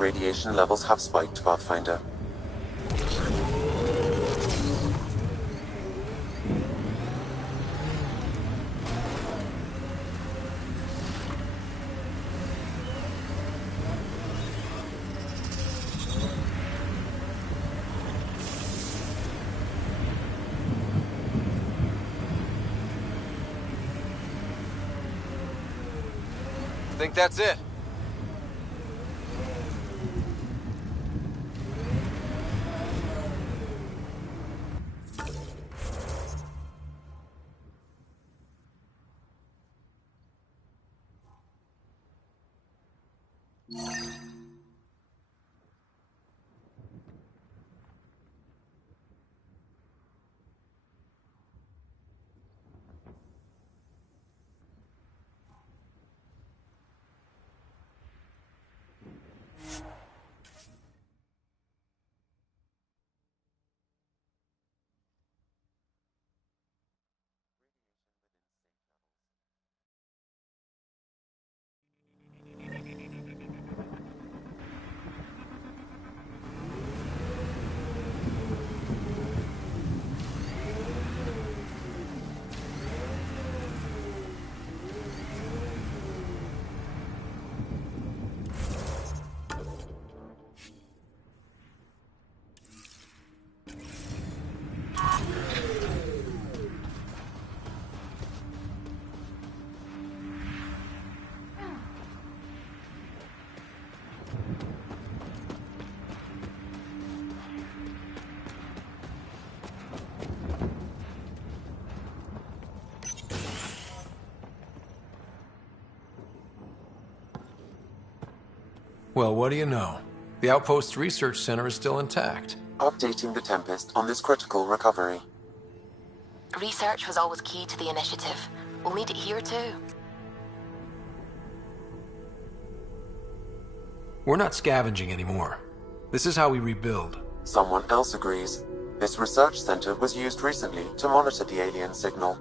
Radiation levels have spiked, Pathfinder. Think that's it. Well, what do you know? The Outpost Research Center is still intact. Updating the Tempest on this critical recovery. Research was always key to the initiative. We'll need it here too. We're not scavenging anymore. This is how we rebuild. Someone else agrees. This research center was used recently to monitor the alien signal.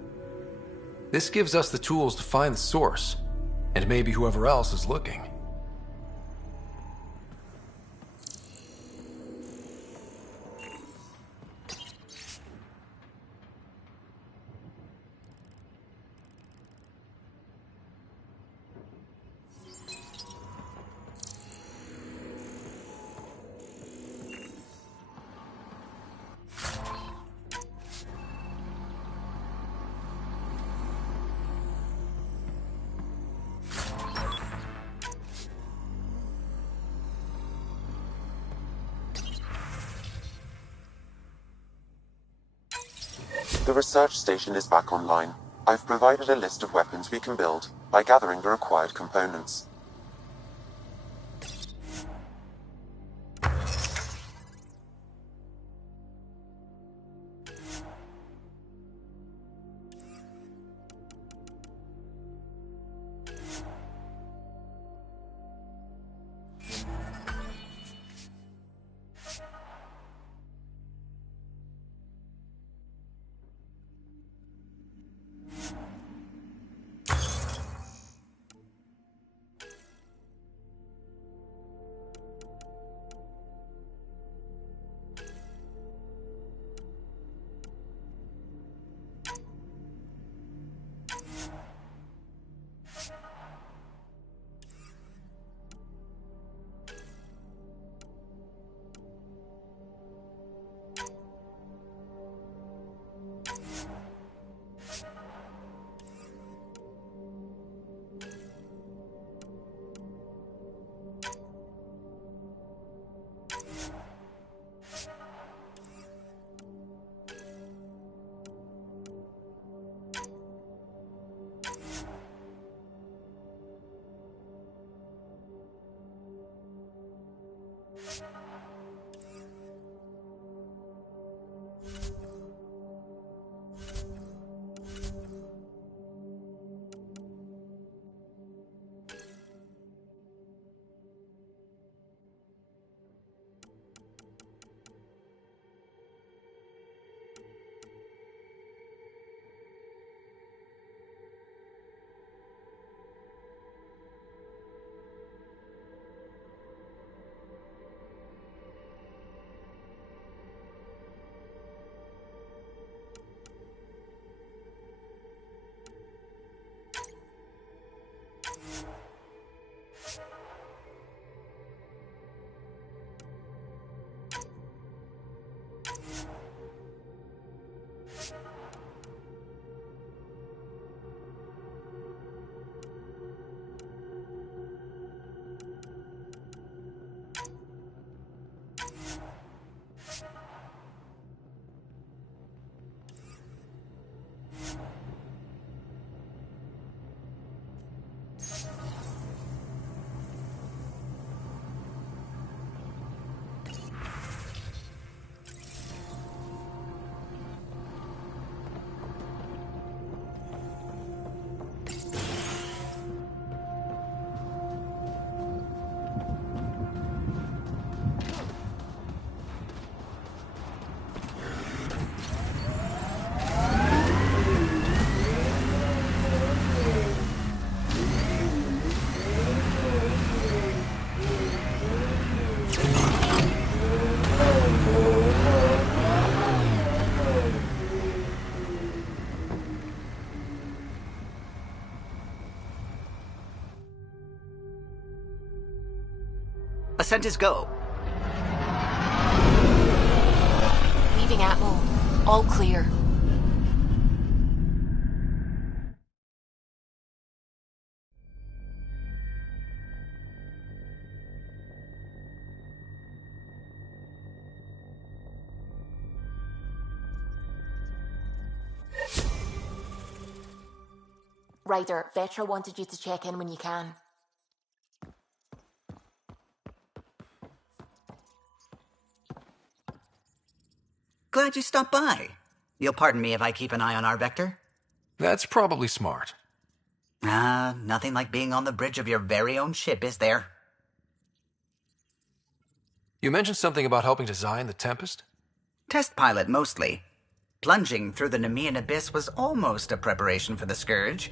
This gives us the tools to find the source, and maybe whoever else is looking. The research station is back online. I've provided a list of weapons we can build by gathering the required components. Ascent is go. Leaving Atmo. All clear. Ryder, Vetra wanted you to check in when you can. Glad you stopped by. You'll pardon me if I keep an eye on our vector? That's probably smart. Nothing like being on the bridge of your very own ship, is there? You mentioned something about helping design the Tempest? Test pilot, mostly. Plunging through the Nemean abyss was almost a preparation for the Scourge.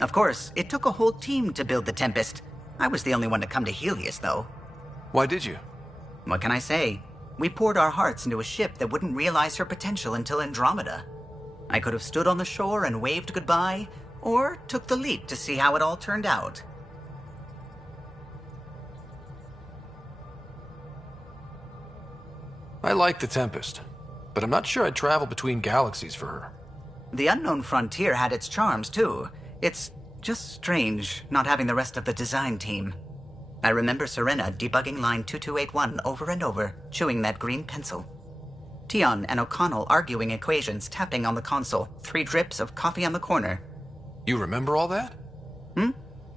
Of course, it took a whole team to build the Tempest. I was the only one to come to Helios, though. Why did you? What can I say? We poured our hearts into a ship that wouldn't realize her potential until Andromeda. I could have stood on the shore and waved goodbye, or took the leap to see how it all turned out. I like the Tempest, but I'm not sure I'd travel between galaxies for her. The Unknown Frontier had its charms, too. It's just strange not having the rest of the design team. I remember Serena debugging line 2281 over and over, chewing that green pencil. Tion and O'Connell arguing equations, tapping on the console, 3 drips of coffee on the corner. You remember all that?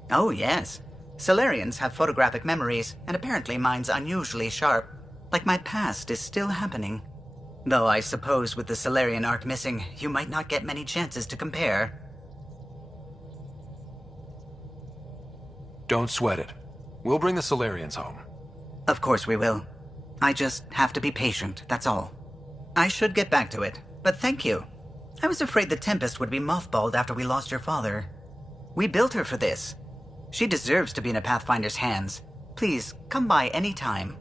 Oh, yes. Solarians have photographic memories, and apparently mine's unusually sharp. Like my past is still happening. Though I suppose with the Solarian arc missing, you might not get many chances to compare. Don't sweat it. We'll bring the Solarians home. Of course we will. I just have to be patient, that's all. I should get back to it, but thank you. I was afraid the Tempest would be mothballed after we lost your father. We built her for this. She deserves to be in a Pathfinder's hands. Please, come by any time.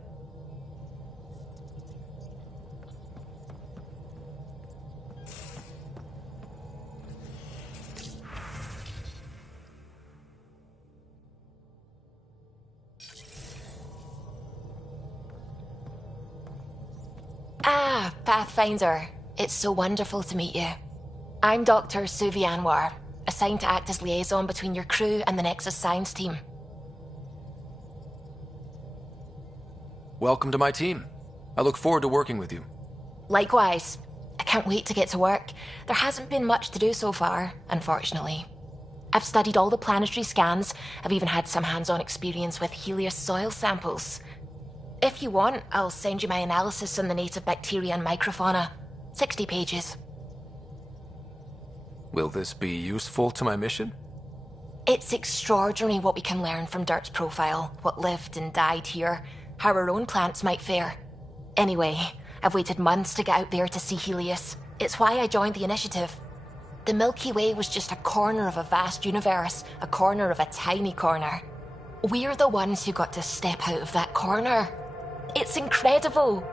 Ah, Pathfinder. It's so wonderful to meet you. I'm Dr. Suvi Anwar, assigned to act as liaison between your crew and the Nexus Science team. Welcome to my team. I look forward to working with you. Likewise. I can't wait to get to work. There hasn't been much to do so far, unfortunately. I've studied all the planetary scans. I've even had some hands-on experience with Helios soil samples. If you want, I'll send you my analysis on the native bacteria and microfauna. 60 pages. Will this be useful to my mission? It's extraordinary what we can learn from Dirt's profile, what lived and died here, how our own plants might fare. Anyway, I've waited months to get out there to see Helios. It's why I joined the initiative. The Milky Way was just a corner of a vast universe, a corner of a tiny corner. We're the ones who got to step out of that corner. It's incredible.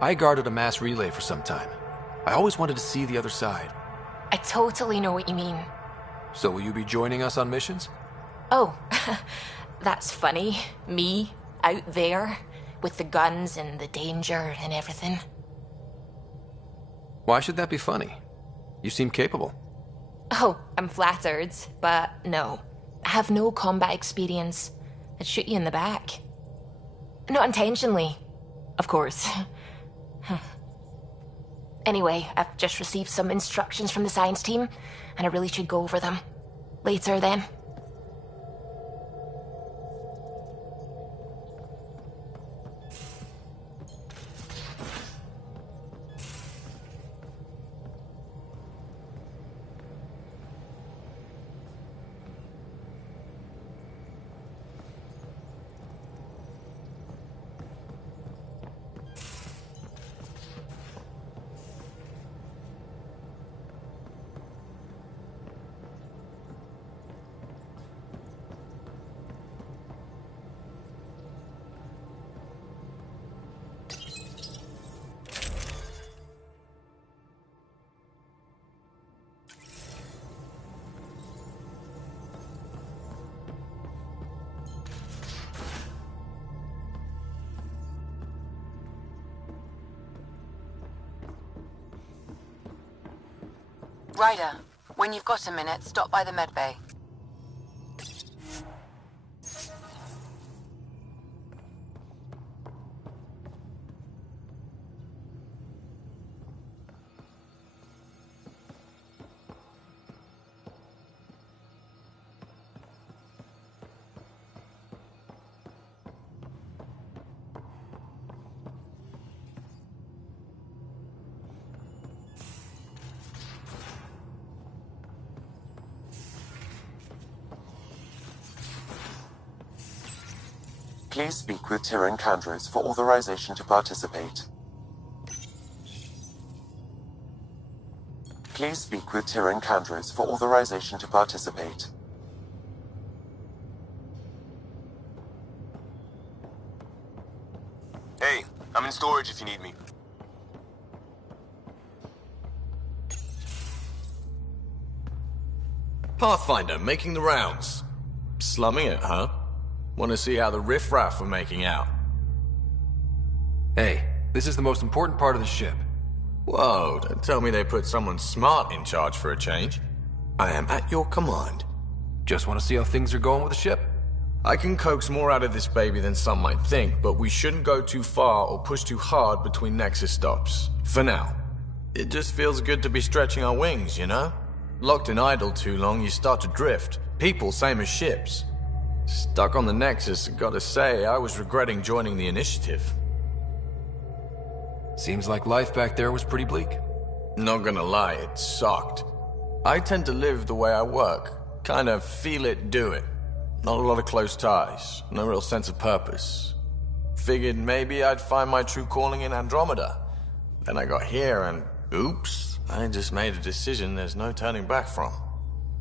I guarded a mass relay for some time. I always wanted to see the other side. I totally know what you mean. So will you be joining us on missions? Oh, that's funny. Me, out there, with the guns and the danger and everything. Why should that be funny? You seem capable. Oh, I'm flattered, but no. I have no combat experience. I'd shoot you in the back. Not intentionally, of course. Anyway, I've just received some instructions from the science team, and I really should go over them. Later, then. Ryder, when you've got a minute, stop by the medbay. Please speak with Tyrann Kandros for authorization to participate. Please speak with Tyrann Kandros for authorization to participate. Hey, I'm in storage if you need me. Pathfinder, making the rounds. Slumming it, huh? Want to see how the riffraff are making out? Hey, this is the most important part of the ship. Whoa, don't tell me they put someone smart in charge for a change. I am at your command. Just want to see how things are going with the ship? I can coax more out of this baby than some might think, but we shouldn't go too far or push too hard between Nexus stops. For now. It just feels good to be stretching our wings, you know? Locked in idle too long, you start to drift. People, same as ships. Stuck on the Nexus, gotta say, I was regretting joining the initiative. Seems like life back there was pretty bleak. Not gonna lie, it sucked. I tend to live the way I work. Kind of feel it, do it. Not a lot of close ties, no real sense of purpose. Figured maybe I'd find my true calling in Andromeda. Then I got here and, oops, I just made a decision there's no turning back from.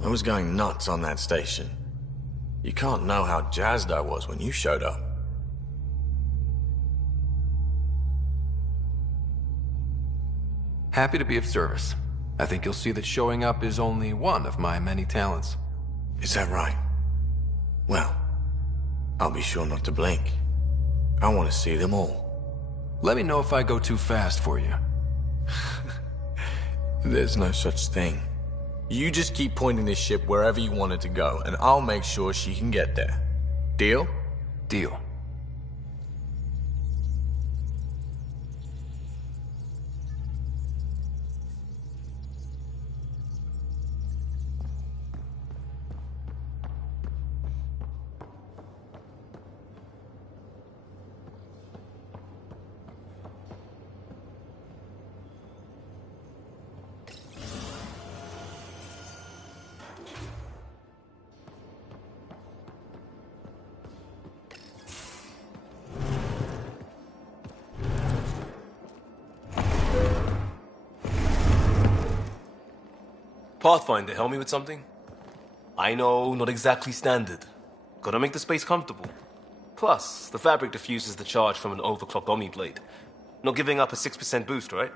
I was going nuts on that station. You can't know how jazzed I was when you showed up. Happy to be of service. I think you'll see that showing up is only one of my many talents. Is that right? Well, I'll be sure not to blink. I want to see them all. Let me know if I go too fast for you. There's no such thing. You just keep pointing this ship wherever you want it to go, and I'll make sure she can get there. Deal? Deal. Pathfinder, help me with something? I know, not exactly standard. Gotta make the space comfortable. Plus, the fabric diffuses the charge from an overclocked Omni blade. Not giving up a 6% boost, right?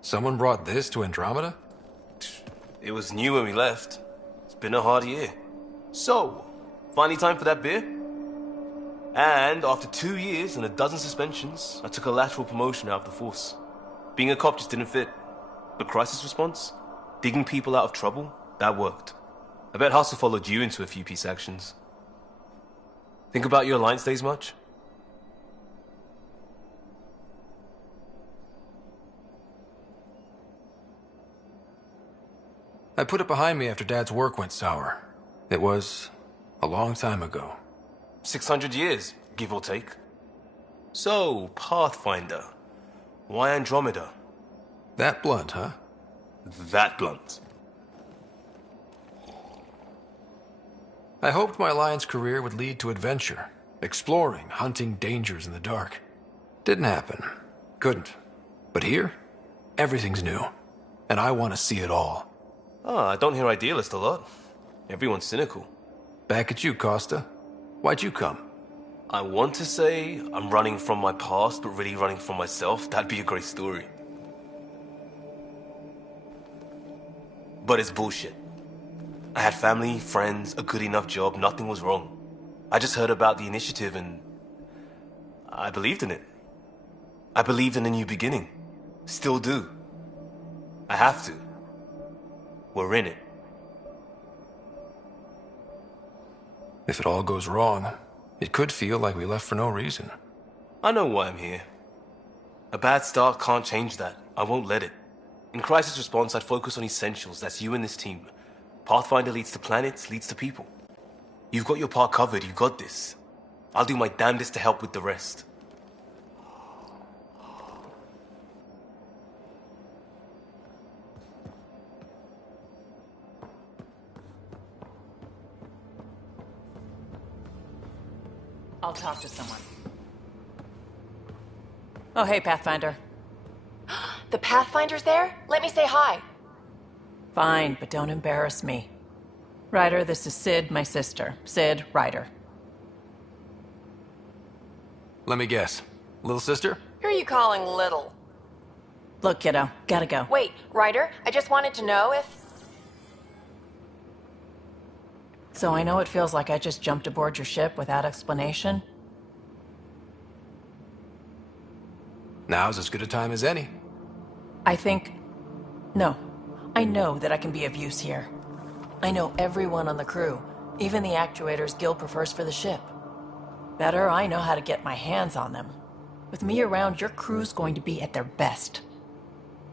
Someone brought this to Andromeda? It was new when we left. It's been a hard year. So, finally time for that beer? And after 2 years and a dozen suspensions, I took a lateral promotion out of the force. Being a cop just didn't fit. But crisis response? Digging people out of trouble? That worked. I bet Hustle followed you into a few peace actions. Think about your Alliance days much? I put it behind me after Dad's work went sour. It was a long time ago. 600 years, give or take. So, Pathfinder. Why Andromeda? That blunt, huh? That blunt. I hoped my Alliance career would lead to adventure, exploring, hunting dangers in the dark. Didn't happen. Couldn't. But here, everything's new. And I want to see it all. I don't hear idealist a lot. Everyone's cynical. Back at you, Costa. Why'd you come? I want to say I'm running from my past, but really running from myself. That'd be a great story. But it's bullshit. I had family, friends, a good enough job, nothing was wrong. I just heard about the initiative and I believed in it. I believed in a new beginning. Still do. I have to. We're in it. If it all goes wrong, it could feel like we left for no reason. I know why I'm here. A bad start can't change that. I won't let it. In crisis response, I'd focus on essentials. That's you and this team. Pathfinder leads to planets, leads to people. You've got your part covered. You got this. I'll do my damnedest to help with the rest. I'll talk to someone. Oh, hey, Pathfinder. The Pathfinder's there? Let me say hi. Fine, but don't embarrass me. Ryder, this is Sid, my sister. Sid, Ryder. Let me guess. Little sister? Who are you calling little? Look, kiddo, gotta go. Wait, Ryder, I just wanted to know if... So I know it feels like I just jumped aboard your ship without explanation. Now's as good a time as any. I think... No. I know that I can be of use here. I know everyone on the crew, even the actuators Gil prefers for the ship. Better, I know how to get my hands on them. With me around, your crew's going to be at their best.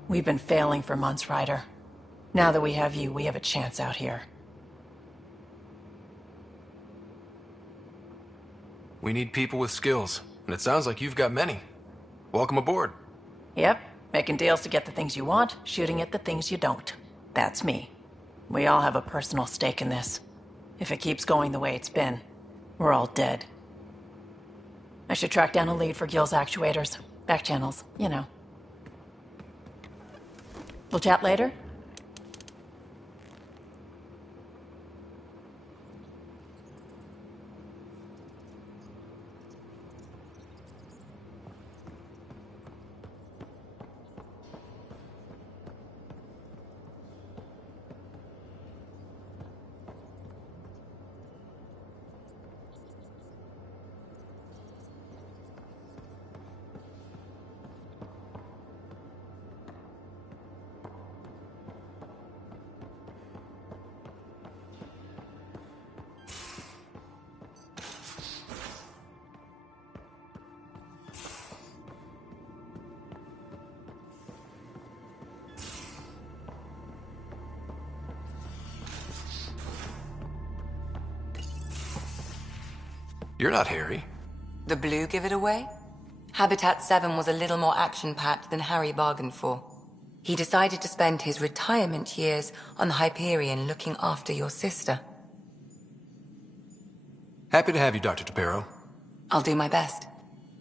We've been failing for months, Ryder. Now that we have you, we have a chance out here. We need people with skills, and it sounds like you've got many. Welcome aboard. Yep, making deals to get the things you want, shooting at the things you don't. That's me. We all have a personal stake in this. If it keeps going the way it's been, we're all dead. I should track down a lead for Gil's actuators. Back channels, you know. We'll chat later? You're not Harry. The blue give it away? Habitat 7 was a little more action-packed than Harry bargained for. He decided to spend his retirement years on the Hyperion looking after your sister. Happy to have you, Dr. Tapero. I'll do my best.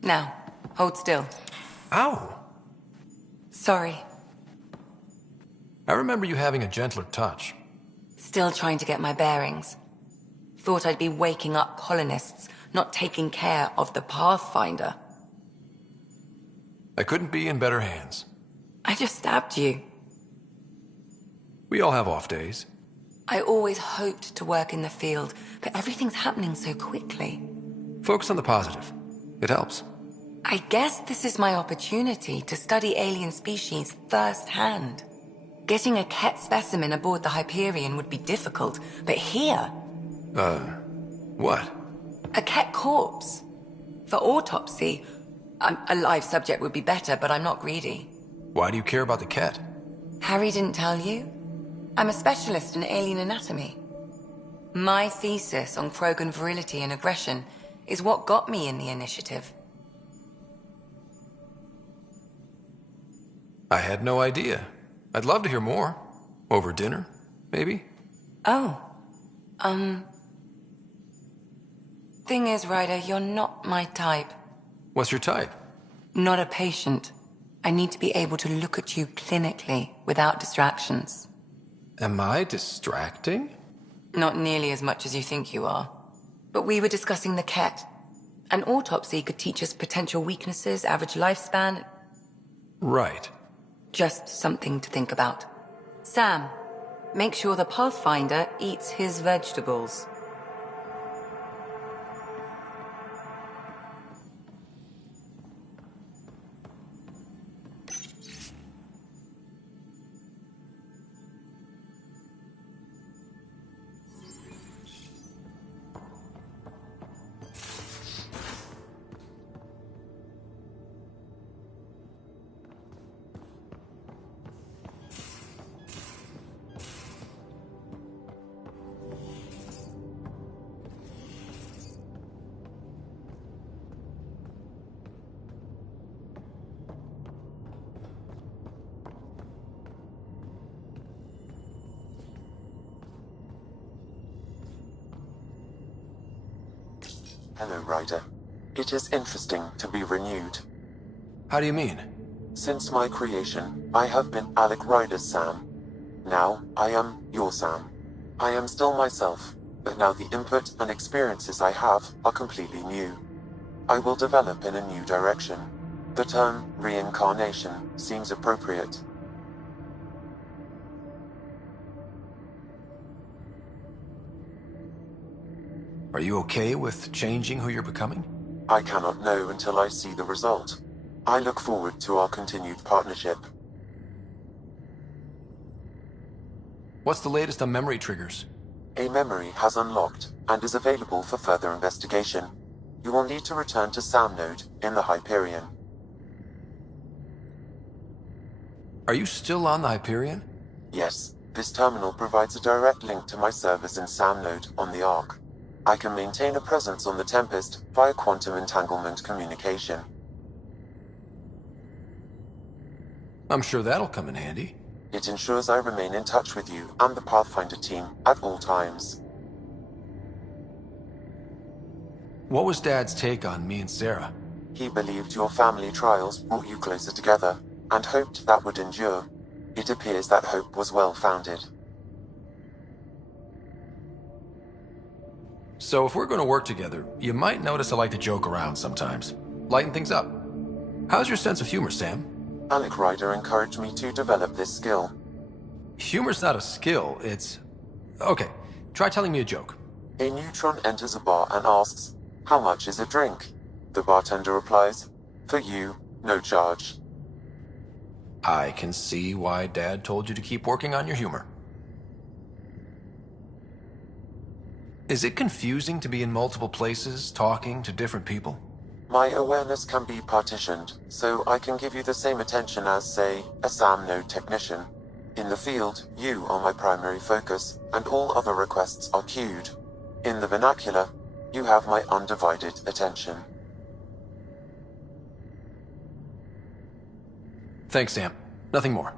Now, hold still. Ow! Sorry. I remember you having a gentler touch. Still trying to get my bearings. Thought I'd be waking up colonists, not taking care of the Pathfinder. I couldn't be in better hands. I just stabbed you. We all have off days. I always hoped to work in the field, but everything's happening so quickly. Focus on the positive. It helps. I guess this is my opportunity to study alien species firsthand. Getting a Ket specimen aboard the Hyperion would be difficult, but here... what? A Ket corpse. For autopsy, a live subject would be better, but I'm not greedy. Why do you care about the Ket? Harry didn't tell you? I'm a specialist in alien anatomy. My thesis on Krogan virility and aggression is what got me in the initiative. I had no idea. I'd love to hear more. Over dinner, maybe? Oh. Thing is, Ryder, you're not my type. What's your type? Not a patient. I need to be able to look at you clinically without distractions. Am I distracting? Not nearly as much as you think you are. But we were discussing the Ket. An autopsy could teach us potential weaknesses, average lifespan. Right. Just something to think about. Sam, make sure the Pathfinder eats his vegetables. Hello, Ryder. It is interesting to be renewed. How do you mean? Since my creation, I have been Alec Ryder's Sam. Now, I am your Sam. I am still myself, but now the input and experiences I have are completely new. I will develop in a new direction. The term reincarnation seems appropriate. Are you okay with changing who you're becoming? I cannot know until I see the result. I look forward to our continued partnership. What's the latest on memory triggers? A memory has unlocked and is available for further investigation. You will need to return to Sound Node in the Hyperion. Are you still on the Hyperion? Yes, this terminal provides a direct link to my servers in Sound Node on the Ark. I can maintain a presence on the Tempest via quantum entanglement communication. I'm sure that'll come in handy. It ensures I remain in touch with you and the Pathfinder team at all times. What was Dad's take on me and Sarah? He believed your family trials brought you closer together, and hoped that would endure. It appears that hope was well-founded. So if we're going to work together, you might notice I like to joke around sometimes. Lighten things up. How's your sense of humor, Sam? Alec Ryder encouraged me to develop this skill. Humor's not a skill, it's... Okay, try telling me a joke. A neutron enters a bar and asks, "How much is a drink?" The bartender replies, "For you, no charge." I can see why Dad told you to keep working on your humor. Is it confusing to be in multiple places, talking to different people? My awareness can be partitioned, so I can give you the same attention as, say, a SAM node technician. In the field, you are my primary focus, and all other requests are queued. In the vernacular, you have my undivided attention. Thanks, Sam. Nothing more.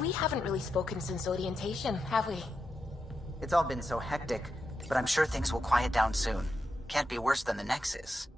We haven't really spoken since orientation, have we? It's all been so hectic, but I'm sure things will quiet down soon. Can't be worse than the Nexus.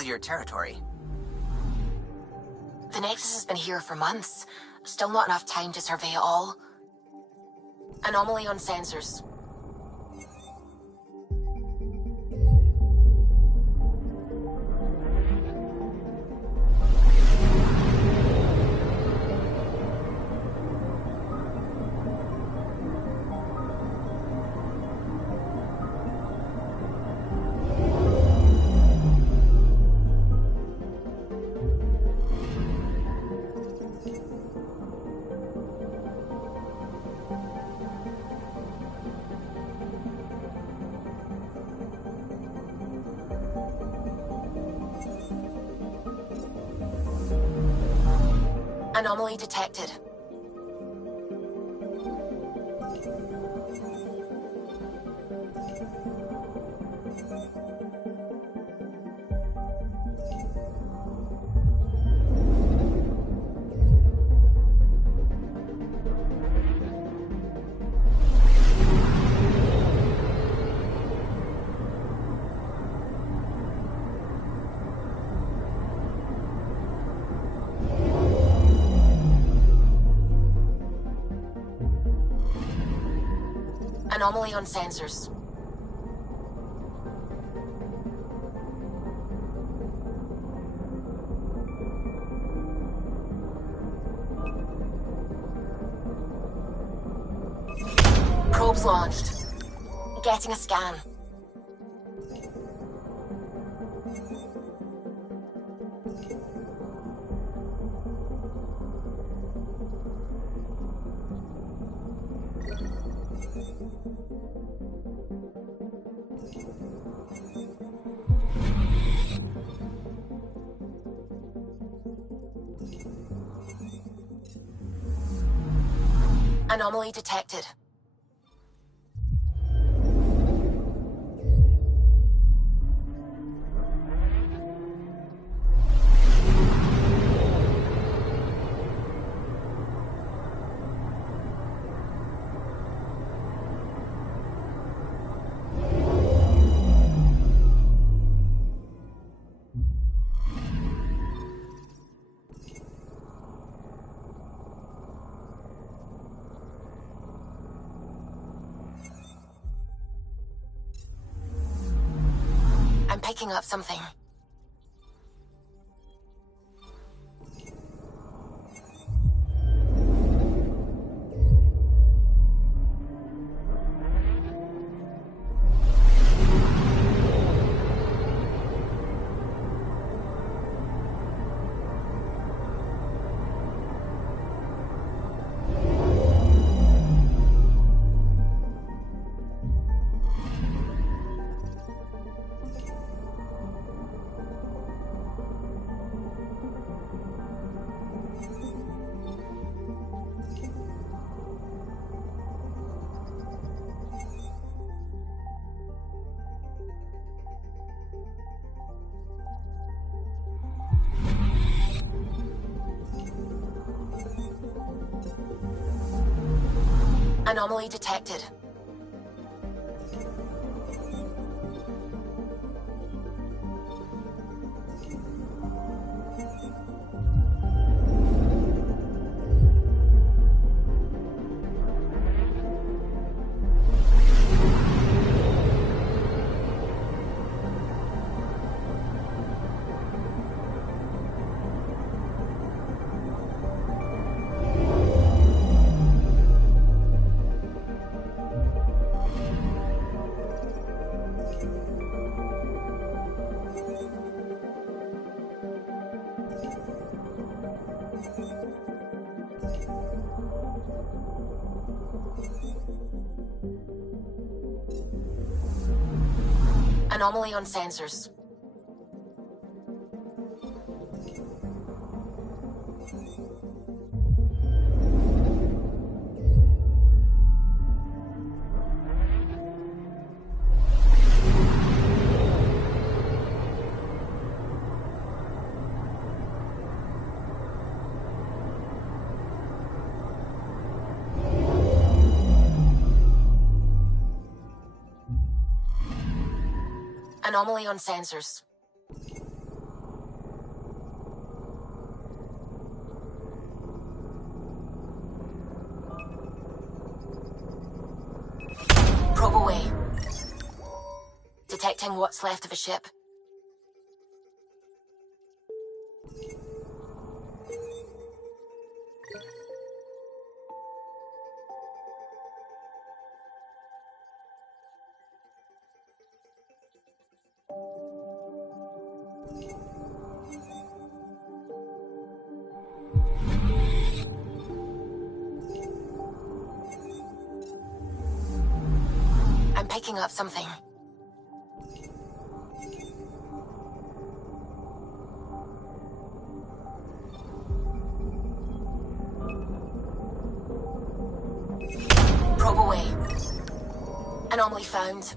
familiar territory. The Nexus has been here for months. Still not enough time to survey it all. Anomaly on sensors. Anomaly detected. Anomaly on sensors. Probes launched. Getting a scan. Anomaly detected. I'm picking up something. Anomaly detected. Anomaly on sensors. Anomaly on sensors. what's left of a ship. I'm picking up something. Probe away. Anomaly found.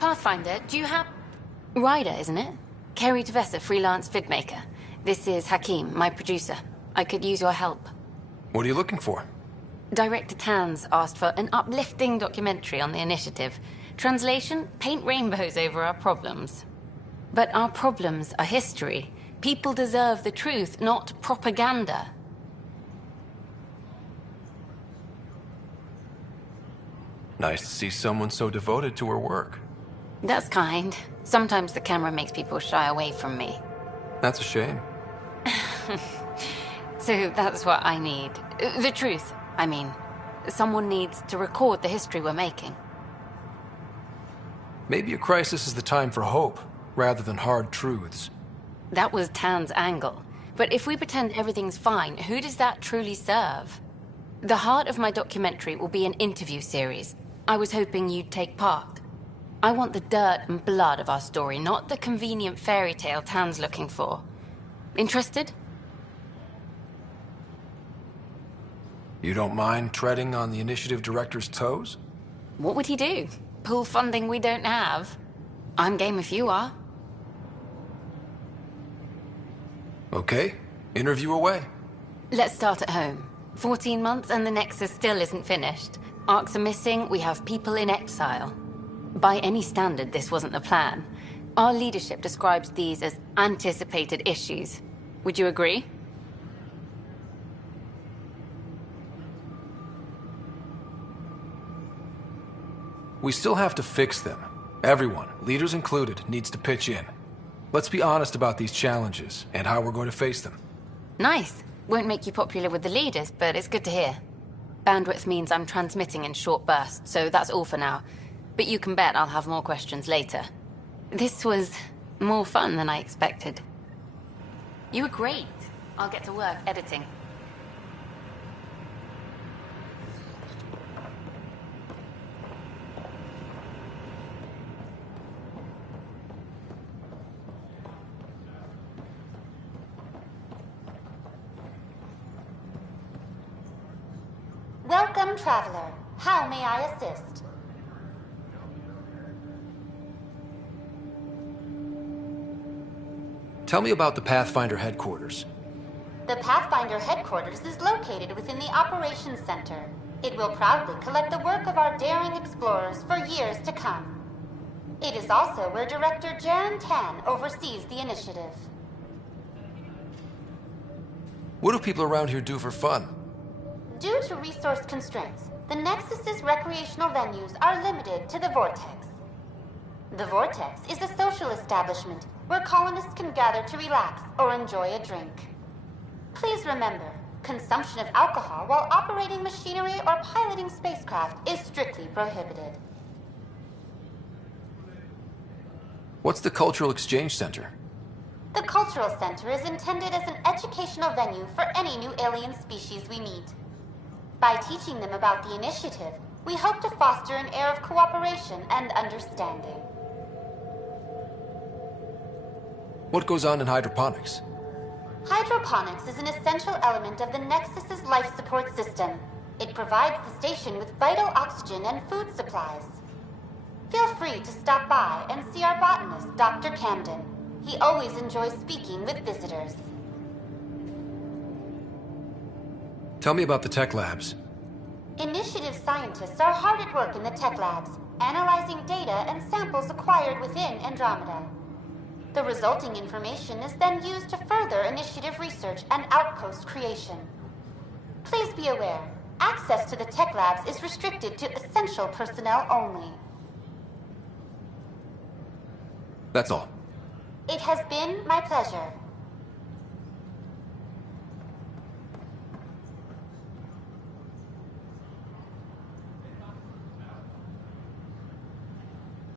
Pathfinder, do you have... Ryder, isn't it? Kerry Tavessa, freelance vidmaker. This is Hakim, my producer. I could use your help. What are you looking for? Director Tans asked for an uplifting documentary on the initiative. Translation, paint rainbows over our problems. But our problems are history. People deserve the truth, not propaganda. Nice to see someone so devoted to her work. That's kind. Sometimes the camera makes people shy away from me. That's a shame. So that's what I need. The truth, I mean. Someone needs to record the history we're making. Maybe a crisis is the time for hope, rather than hard truths. That was Tan's angle. But if we pretend everything's fine, who does that truly serve? The heart of my documentary will be an interview series. I was hoping you'd take part. I want the dirt and blood of our story, not the convenient fairy tale Tan's looking for. Interested? You don't mind treading on the initiative director's toes? What would he do? Pull funding we don't have? I'm game if you are. Okay, interview away. Let's start at home. 14 months and the Nexus still isn't finished. Arcs are missing, we have people in exile. By any standard, this wasn't the plan. Our leadership describes these as anticipated issues. Would you agree? We still have to fix them. Everyone, leaders included, needs to pitch in. Let's be honest about these challenges and how we're going to face them. Nice. Won't make you popular with the leaders, but it's good to hear. Bandwidth means I'm transmitting in short bursts, so that's all for now. But you can bet I'll have more questions later. This was more fun than I expected. You were great. I'll get to work editing. Welcome, traveler. How may I assist? Tell me about the Pathfinder headquarters. The Pathfinder headquarters is located within the Operations Center. It will proudly collect the work of our daring explorers for years to come. It is also where Director Jaren Tan oversees the initiative. What do people around here do for fun? Due to resource constraints, the Nexus's recreational venues are limited to the Vortex. The Vortex is a social establishment where colonists can gather to relax or enjoy a drink. Please remember, consumption of alcohol while operating machinery or piloting spacecraft is strictly prohibited. What's the Cultural Exchange Center? The Cultural Center is intended as an educational venue for any new alien species we meet. By teaching them about the initiative, we hope to foster an air of cooperation and understanding. What goes on in hydroponics? Hydroponics is an essential element of the Nexus's life support system. It provides the station with vital oxygen and food supplies. Feel free to stop by and see our botanist, Dr. Camden. He always enjoys speaking with visitors. Tell me about the tech labs. Initiative scientists are hard at work in the tech labs, analyzing data and samples acquired within Andromeda. The resulting information is then used to further initiative research and outpost creation. Please be aware, access to the tech labs is restricted to essential personnel only. That's all. It has been my pleasure.